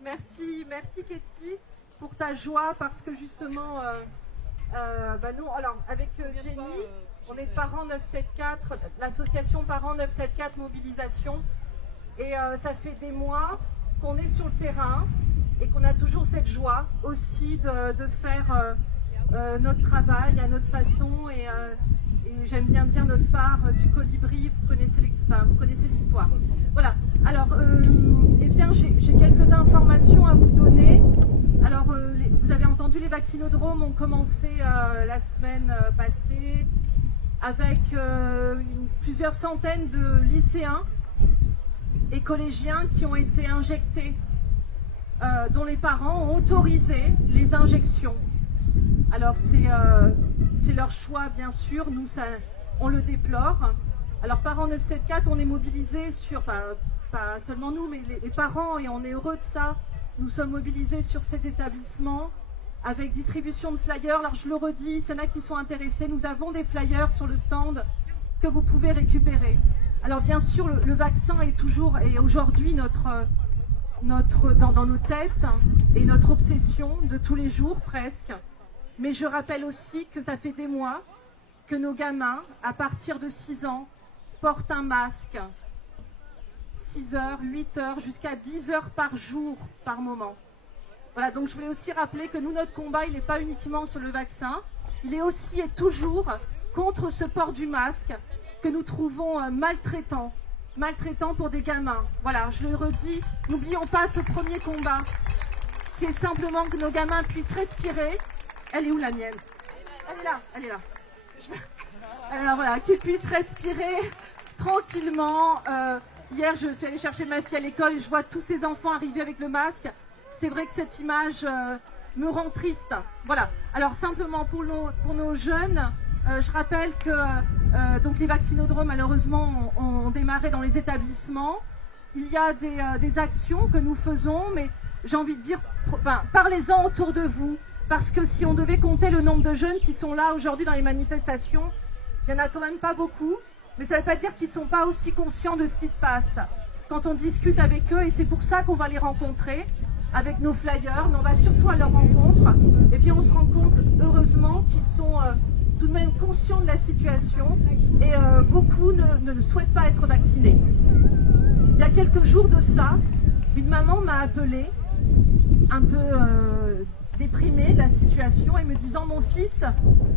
Merci Katie pour ta joie parce que justement, nous, alors avec Jenny, on est Parents 974, l'association Parents 974 Mobilisation, et ça fait des mois qu'on est sur le terrain et qu'on a toujours cette joie aussi de faire notre travail à notre façon et j'aime bien dire notre part du colibri, vous connaissez l'histoire. Voilà, alors eh bien j'ai quelques informations à vous donner. Alors vous avez entendu, les vaccinodromes ont commencé la semaine passée avec plusieurs centaines de lycéens et collégiens qui ont été injectés, dont les parents ont autorisé les injections. Alors c'est leur choix bien sûr, nous on le déplore. Alors Parents 974, on est mobilisés sur, enfin pas seulement nous mais les parents, et on est heureux de ça, nous sommes mobilisés sur cet établissement avec distribution de flyers. Alors je le redis, s'il y en a qui sont intéressés, nous avons des flyers sur le stand que vous pouvez récupérer. Alors bien sûr le vaccin est toujours et aujourd'hui dans nos têtes et notre obsession de tous les jours presque. Mais je rappelle aussi que ça fait des mois que nos gamins, à partir de 6 ans, portent un masque 6 heures, 8 heures, jusqu'à 10 heures par jour, par moment. Voilà, donc je voulais aussi rappeler que nous, notre combat, il n'est pas uniquement sur le vaccin, il est aussi et toujours contre ce port du masque que nous trouvons maltraitant pour des gamins. Voilà, je le redis, n'oublions pas ce premier combat, qui est simplement que nos gamins puissent respirer. Elle est où la mienne? Elle est là, elle est là. Alors voilà, qu'ils puissent respirer tranquillement. Hier, je suis allée chercher ma fille à l'école et je vois tous ces enfants arriver avec le masque. C'est vrai que cette image me rend triste. Voilà. Alors simplement pour nos jeunes, je rappelle que donc les vaccinodromes malheureusement ont démarré dans les établissements. Il y a des actions que nous faisons, mais j'ai envie de dire, parlez-en autour de vous. Parce que si on devait compter le nombre de jeunes qui sont là aujourd'hui dans les manifestations, il n'y en a quand même pas beaucoup, mais ça ne veut pas dire qu'ils ne sont pas aussi conscients de ce qui se passe. Quand on discute avec eux, et c'est pour ça qu'on va les rencontrer, avec nos flyers, mais on va surtout à leur rencontre, et puis on se rend compte, heureusement, qu'ils sont tout de même conscients de la situation, et beaucoup ne souhaitent pas être vaccinés. Il y a quelques jours de ça, une maman m'a appelée, un peu déprimée de la situation, et me disant: mon fils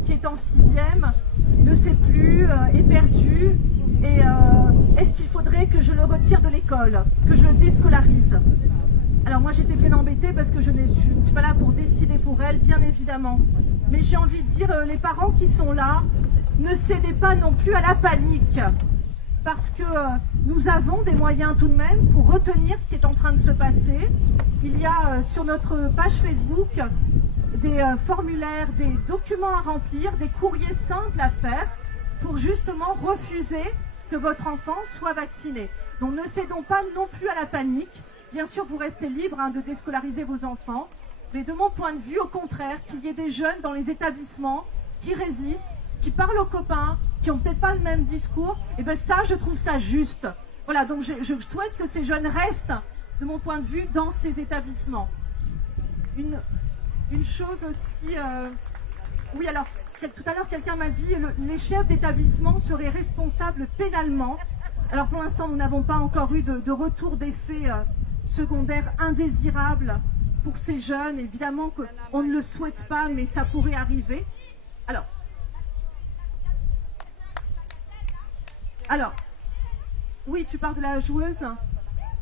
qui est en 6e ne sait plus, est perdu, et est-ce qu'il faudrait que je le retire de l'école, que je le déscolarise? Alors moi j'étais bien embêtée parce que je ne suis pas là pour décider pour elle, bien évidemment, mais j'ai envie de dire, les parents qui sont là, ne cédez pas non plus à la panique, parce que nous avons des moyens tout de même pour retenir ce qui est en train de se passer. Il y a sur notre page Facebook des formulaires, des documents à remplir, des courriers simples à faire pour justement refuser que votre enfant soit vacciné. Donc ne cédons pas non plus à la panique. Bien sûr, vous restez libre de déscolariser vos enfants, mais de mon point de vue, au contraire, qu'il y ait des jeunes dans les établissements qui résistent, qui parlent aux copains, qui n'ont peut-être pas le même discours, et bien ça, je trouve ça juste. Voilà, donc je souhaite que ces jeunes restent, de mon point de vue, dans ces établissements. Une chose aussi, oui, alors, tout à l'heure, quelqu'un m'a dit les chefs d'établissement seraient responsables pénalement. Alors, pour l'instant, nous n'avons pas encore eu de retour d'effets secondaires indésirables pour ces jeunes. Évidemment qu'on ne le souhaite pas, mais ça pourrait arriver. Alors, oui, tu parles de la joueuse?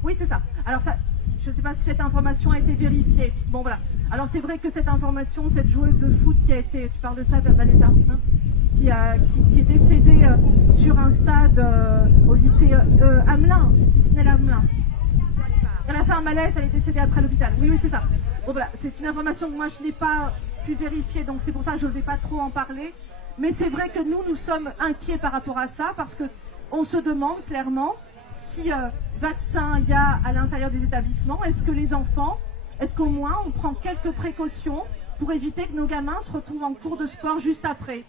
Oui, c'est ça. Alors, ça, je ne sais pas si cette information a été vérifiée. Bon, voilà. Alors, c'est vrai que cette information, cette joueuse de foot qui a été... Tu parles de ça, Vanessa, hein? qui est décédée sur un stade au lycée Hamelin, Isnel Hamelin. Elle a fait un malaise, elle est décédée après l'hôpital. Oui, oui, c'est ça. Bon voilà, c'est une information que moi je n'ai pas pu vérifier, donc c'est pour ça que je n'osais pas trop en parler. Mais c'est vrai que nous sommes inquiets par rapport à ça, parce qu'on se demande clairement si vaccin il y a à l'intérieur des établissements. Est-ce que les enfants, est-ce qu'au moins on prend quelques précautions pour éviter que nos gamins se retrouvent en cours de sport juste après?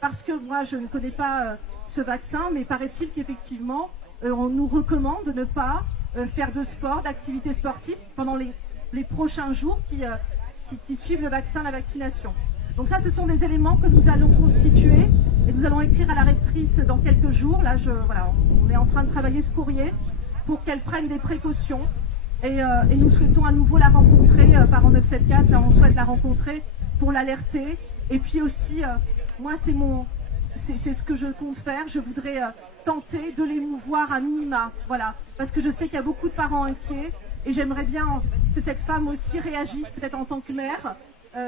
Parce que moi je ne connais pas ce vaccin, mais paraît-il qu'effectivement on nous recommande de ne pas faire de sport, d'activités sportives pendant les prochains jours qui suivent le vaccin, la vaccination. Donc ça, ce sont des éléments que nous allons constituer et nous allons écrire à la rectrice dans quelques jours. Là, voilà, on est en train de travailler ce courrier pour qu'elle prenne des précautions et nous souhaitons à nouveau la rencontrer par en 974. Là, on souhaite la rencontrer pour l'alerter. Et puis aussi, moi, c'est ce que je compte faire. Je voudrais tenter de l'émouvoir à minima, voilà, parce que je sais qu'il y a beaucoup de parents inquiets et j'aimerais bien que cette femme aussi réagisse, peut-être en tant que mère,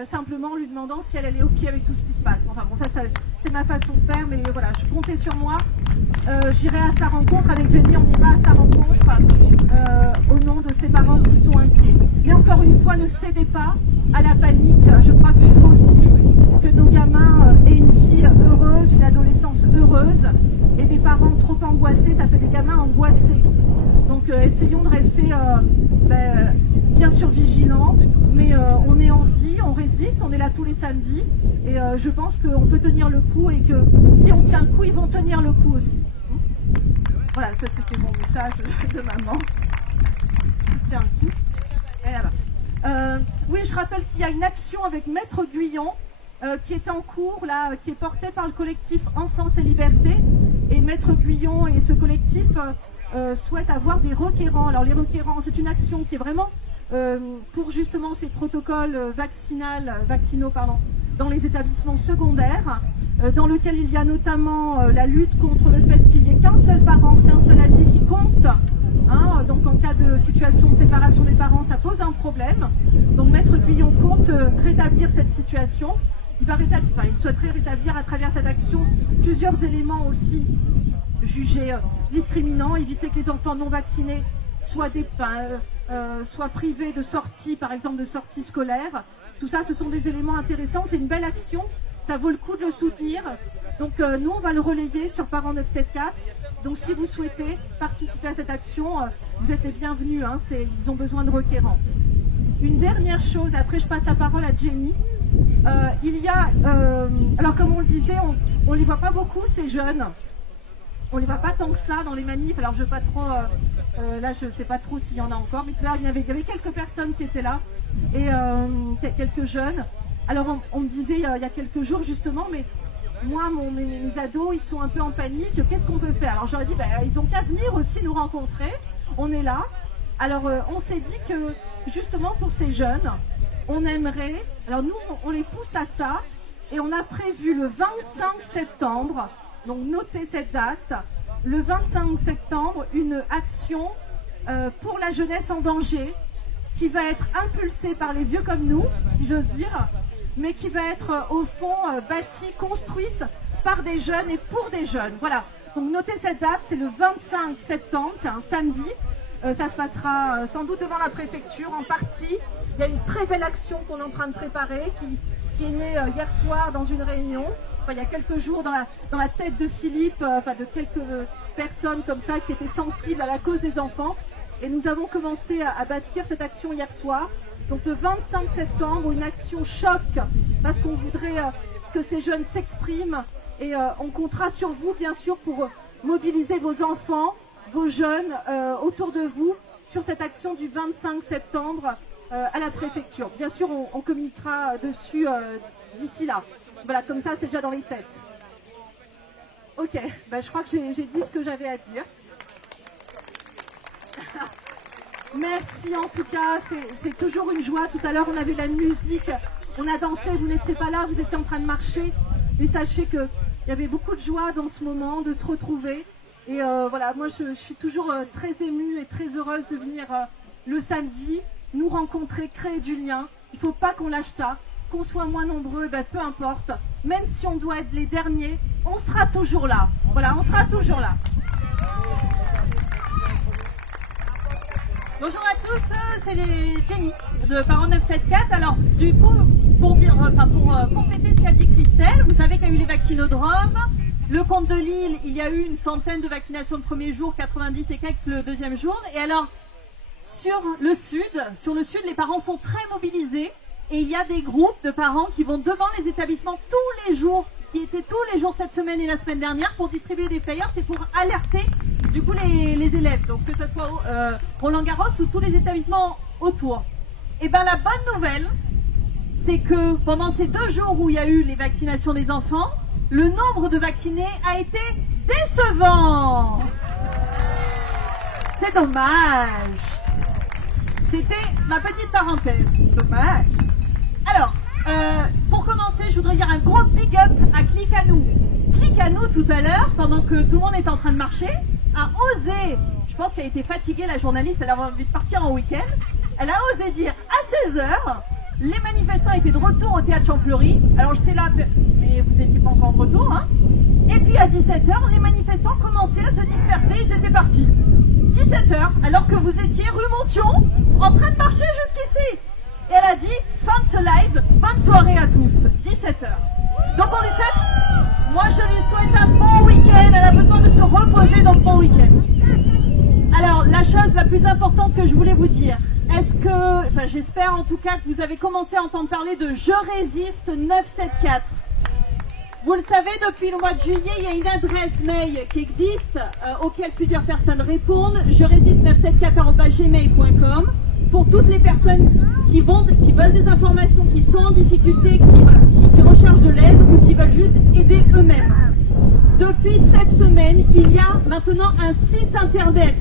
simplement en lui demandant si elle est ok avec tout ce qui se passe. Enfin bon, ça c'est ma façon de faire, mais voilà, je comptais sur moi. J'irai à sa rencontre avec Jenny, on ira à sa rencontre au nom de ses parents qui sont inquiets. Mais encore une fois, ne cédez pas à la panique. Je crois qu'il faut aussi que nos gamins aient une vie heureuse, une adolescence heureuse, et des parents trop angoissés, ça fait des gamins angoissés. Donc essayons de rester bien sûr vigilants, mais on est en vie, on résiste, on est là tous les samedis, et je pense qu'on peut tenir le coup, et que si on tient le coup, ils vont tenir le coup aussi. Voilà, ça c'était mon message de maman. Tiens le coup. Et là-bas. Oui, je rappelle qu'il y a une action avec Maître Guyon qui est en cours, là, qui est portée par le collectif Enfance et Liberté. Et Maître Guyon et ce collectif souhaitent avoir des requérants. Alors les requérants, c'est une action qui est vraiment pour justement ces protocoles vaccinaux dans les établissements secondaires, dans lequel il y a notamment la lutte contre le fait qu'il n'y ait qu'un seul parent, qu'un seul avis qui compte. Hein, donc en cas de situation de séparation des parents, ça pose un problème. Donc Maître Guyon compte rétablir cette situation. Il souhaiterait rétablir à travers cette action plusieurs éléments aussi jugés discriminants, éviter que les enfants non vaccinés soient privés de sorties, par exemple de sorties scolaires. Tout ça, ce sont des éléments intéressants, c'est une belle action, ça vaut le coup de le soutenir. Donc nous, on va le relayer sur Parents 974. Donc si vous souhaitez participer à cette action, vous êtes les bienvenus, hein, ils ont besoin de requérants. Une dernière chose, après je passe la parole à Jenny. Il y a, alors comme on le disait, on les voit pas beaucoup ces jeunes, on les voit pas tant que ça dans les manifs. Alors je veux pas trop, là je sais pas trop s'il y en a encore, mais tout à l'heure il y avait quelques personnes qui étaient là et quelques jeunes. Alors on me disait il y a quelques jours justement, mais moi mes ados ils sont un peu en panique, qu'est-ce qu'on peut faire? Alors j'aurais dit ils ont qu'à venir aussi nous rencontrer, on est là. Alors on s'est dit que justement pour ces jeunes, on aimerait, alors nous on les pousse à ça, et on a prévu le 25 septembre, donc notez cette date, le 25 septembre, une action pour la jeunesse en danger, qui va être impulsée par les vieux comme nous, si j'ose dire, mais qui va être au fond bâtie, construite par des jeunes et pour des jeunes. Voilà, donc notez cette date, c'est le 25 septembre, c'est un samedi. Ça se passera sans doute devant la préfecture en partie. Il y a une très belle action qu'on est en train de préparer qui est née hier soir dans une réunion. Enfin, il y a quelques jours dans la tête de Philippe, de quelques personnes comme ça qui étaient sensibles à la cause des enfants. Et nous avons commencé à bâtir cette action hier soir. Donc le 25 septembre, une action choc, parce qu'on voudrait que ces jeunes s'expriment. Et on comptera sur vous, bien sûr, pour mobiliser vos enfants, vos jeunes autour de vous sur cette action du 25 septembre à la préfecture. Bien sûr, on communiquera dessus d'ici là. Voilà, comme ça, c'est déjà dans les têtes. Ok, je crois que j'ai dit ce que j'avais à dire. Merci en tout cas, c'est toujours une joie. Tout à l'heure, on avait de la musique, on a dansé, vous n'étiez pas là, vous étiez en train de marcher. Mais sachez qu'il y avait beaucoup de joie dans ce moment, de se retrouver. Et voilà, moi je suis toujours très émue et très heureuse de venir le samedi, nous rencontrer, créer du lien. Il ne faut pas qu'on lâche ça, qu'on soit moins nombreux, ben, peu importe. Même si on doit être les derniers, on sera toujours là. Voilà, on sera toujours là. Bonjour à tous, c'est les Jenny de Parents 974. Alors, du coup, pour compléter ce qu'a dit Christelle, vous savez qu'il y a eu les vaccinodromes. Le Comte de Lille, il y a eu une centaine de vaccinations le premier jour, 90 et quelques le deuxième jour. Et alors, sur le sud, les parents sont très mobilisés. Et il y a des groupes de parents qui vont devant les établissements tous les jours, qui étaient tous les jours cette semaine et la semaine dernière pour distribuer des flyers. C'est pour alerter du coup les élèves, donc que ce soit Roland-Garros ou tous les établissements autour. Et bien la bonne nouvelle, c'est que pendant ces 2 jours où il y a eu les vaccinations des enfants, le nombre de vaccinés a été décevant. C'est dommage. C'était ma petite parenthèse. Dommage. Alors, pour commencer, je voudrais dire un gros big up à Click à nous. Click à nous tout à l'heure, pendant que tout le monde est en train de marcher, a osé, je pense qu'elle a été fatiguée, la journaliste, elle avait envie de partir en week-end, elle a osé dire à 16h, les manifestants étaient de retour au théâtre Champfleury, alors j'étais là, mais vous n'étiez pas encore de retour, hein. Et puis à 17h, les manifestants commençaient à se disperser, ils étaient partis. 17h, alors que vous étiez rue Montion, en train de marcher jusqu'ici. Et elle a dit, fin de ce live, bonne soirée à tous, 17h. Donc on lui souhaite, moi je lui souhaite un bon week-end, elle a besoin de se reposer, donc bon week-end. Alors la chose la plus importante que je voulais vous dire, j'espère en tout cas que vous avez commencé à entendre parler de Je Résiste 974. Vous le savez, depuis le mois de juillet, il y a une adresse mail qui existe, auquel plusieurs personnes répondent, jerésiste974@gmail.com, pour toutes les personnes qui veulent des informations, qui sont en difficulté, qui recherchent de l'aide ou qui veulent juste aider eux-mêmes. Depuis cette semaine, il y a maintenant un site internet,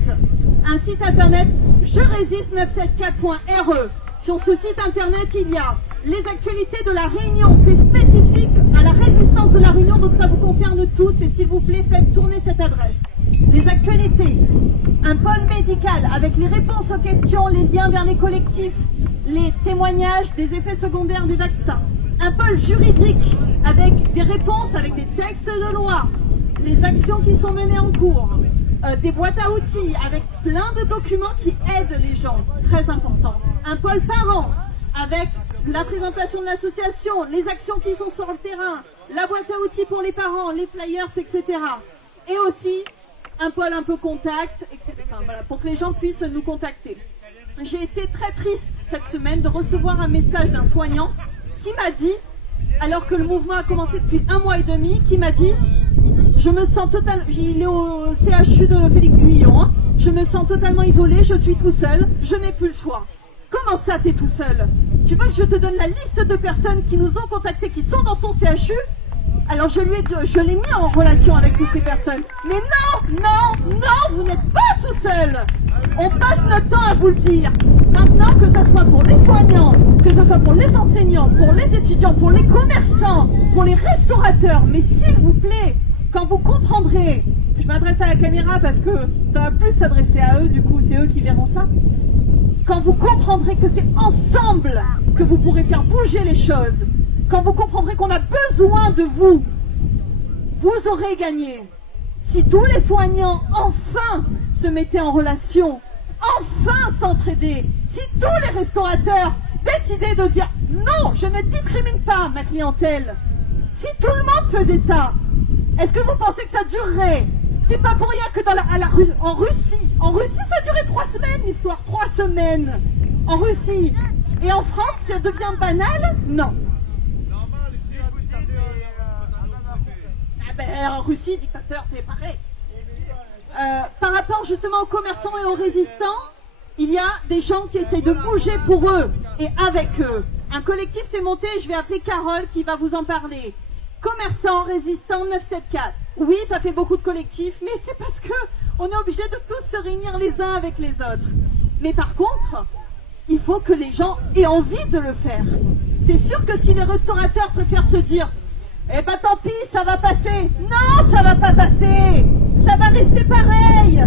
jerésiste974.re. Sur ce site internet, il y a les actualités de la Réunion, c'est spécifique à la résistance de la Réunion, donc ça vous concerne tous, et s'il vous plaît, faites tourner cette adresse. Les actualités, un pôle médical avec les réponses aux questions, les liens vers les collectifs, les témoignages des effets secondaires du vaccin, un pôle juridique avec des réponses, avec des textes de loi, les actions qui sont menées en cours, des boîtes à outils avec plein de documents qui aident les gens, très important. Un pôle parent avec la présentation de l'association, les actions qui sont sur le terrain, la boîte à outils pour les parents, les flyers, etc. Et aussi un pôle un peu contact, etc. Enfin, voilà, pour que les gens puissent nous contacter. J'ai été très triste cette semaine de recevoir un message d'un soignant qui m'a dit, alors que le mouvement a commencé depuis 1 mois et demi, qui m'a dit, je me sens totalement, il est au CHU de Félix Guyon, hein, je me sens totalement isolé, je suis tout seul, je n'ai plus le choix. Comment ça, t'es tout seul? Tu veux que je te donne la liste de personnes qui nous ont contactés, qui sont dans ton CHU? Alors je l'ai mis en relation avec toutes ces personnes. Mais non, vous n'êtes pas tout seul. On passe notre temps à vous le dire. Maintenant, que ce soit pour les soignants, que ce soit pour les enseignants, pour les étudiants, pour les commerçants, pour les restaurateurs, mais s'il vous plaît, quand vous comprendrez, je m'adresse à la caméra parce que ça va plus s'adresser à eux, du coup c'est eux qui verront ça. Quand vous comprendrez que c'est ensemble que vous pourrez faire bouger les choses, quand vous comprendrez qu'on a besoin de vous, vous aurez gagné. Si tous les soignants enfin se mettaient en relation, enfin s'entraidaient, si tous les restaurateurs décidaient de dire non, je ne discrimine pas ma clientèle, si tout le monde faisait ça, est-ce que vous pensez que ça durerait? C'est pas pour rien que en Russie ça a duré 3 semaines l'histoire, 3 semaines en Russie. Et en France ça devient banal? Non. En Russie, dictateur, c'est pareil. Par rapport justement aux commerçants et aux résistants, il y a des gens qui essayent de bouger pour eux et avec eux. Un collectif s'est monté, je vais appeler Carole qui va vous en parler. Commerçants, résistants, 974. Oui, ça fait beaucoup de collectifs, mais c'est parce que on est obligé de tous se réunir les uns avec les autres. Mais par contre, il faut que les gens aient envie de le faire. C'est sûr que si les restaurateurs préfèrent se dire eh ben tant pis, ça va passer. Non, ça va pas passer. Ça va rester pareil.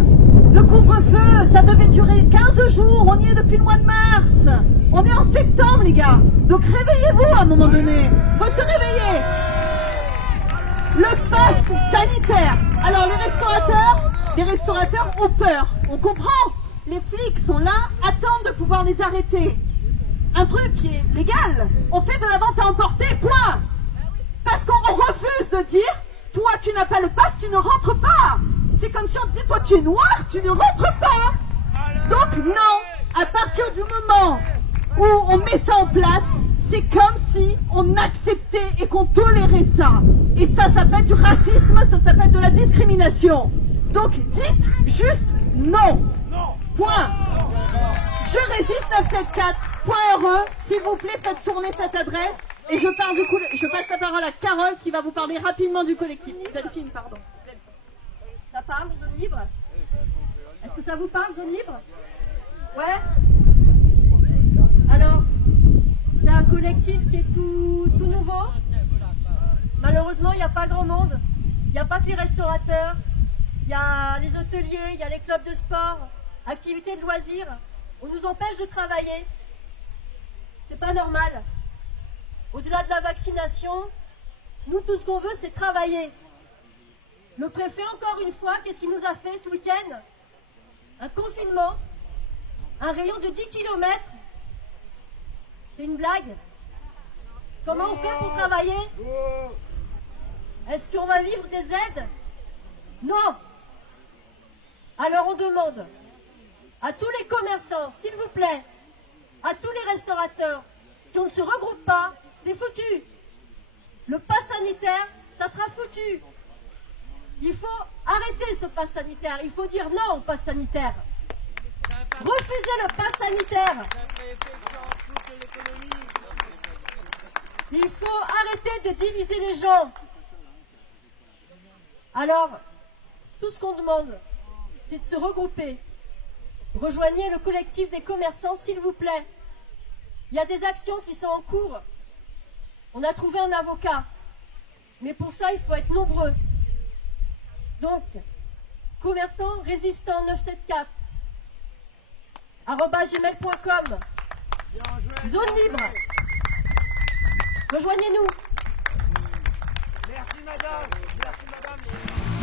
Le couvre-feu, ça devait durer 15 jours. On y est depuis le mois de mars. On est en septembre, les gars. Donc réveillez-vous à un moment donné. Faut se réveiller. Le pass sanitaire. Alors les restaurateurs ont peur. On comprend. Les flics sont là, attendent de pouvoir les arrêter. Un truc qui est légal. On fait de la vente à emporter, point. Parce qu'on refuse de dire, toi tu n'as pas le pass, tu ne rentres pas. C'est comme si on disait, toi tu es noir, tu ne rentres pas. Donc non, à partir du moment où on met ça en place, c'est comme si on acceptait et qu'on tolérait ça. Et ça s'appelle du racisme, ça s'appelle de la discrimination. Donc dites juste non. Point. Je résiste 974.re. S'il vous plaît, faites tourner cette adresse. Et je passe la parole à Carole qui va vous parler rapidement du collectif. Delphine, pardon. Ça parle, zone libre? Est-ce que ça vous parle, zone libre? Ouais. Alors, c'est un collectif qui est tout nouveau. Malheureusement, il n'y a pas grand monde. Il n'y a pas que les restaurateurs. Il y a les hôteliers, il y a les clubs de sport, activités de loisirs. On nous empêche de travailler. C'est pas normal. Au-delà de la vaccination, nous, tout ce qu'on veut, c'est travailler. Le préfet, encore une fois, qu'est-ce qu'il nous a fait ce week-end? Un confinement, un rayon de 10 km. C'est une blague. Comment on fait pour travailler? Est-ce qu'on va vivre des aides? Non. Alors on demande à tous les commerçants, s'il vous plaît, à tous les restaurateurs, si on ne se regroupe pas, c'est foutu. Le pass sanitaire, ça sera foutu. Il faut arrêter ce pass sanitaire. Il faut dire non au pass sanitaire. Refusez le pass sanitaire. Il faut arrêter de diviser les gens. Alors, tout ce qu'on demande, c'est de se regrouper. Rejoignez le collectif des commerçants, s'il vous plaît. Il y a des actions qui sont en cours. On a trouvé un avocat. Mais pour ça, il faut être nombreux. Donc, commerçants résistants 974 @gmail.com. Zone libre. Rejoignez-nous. Merci madame. Merci madame.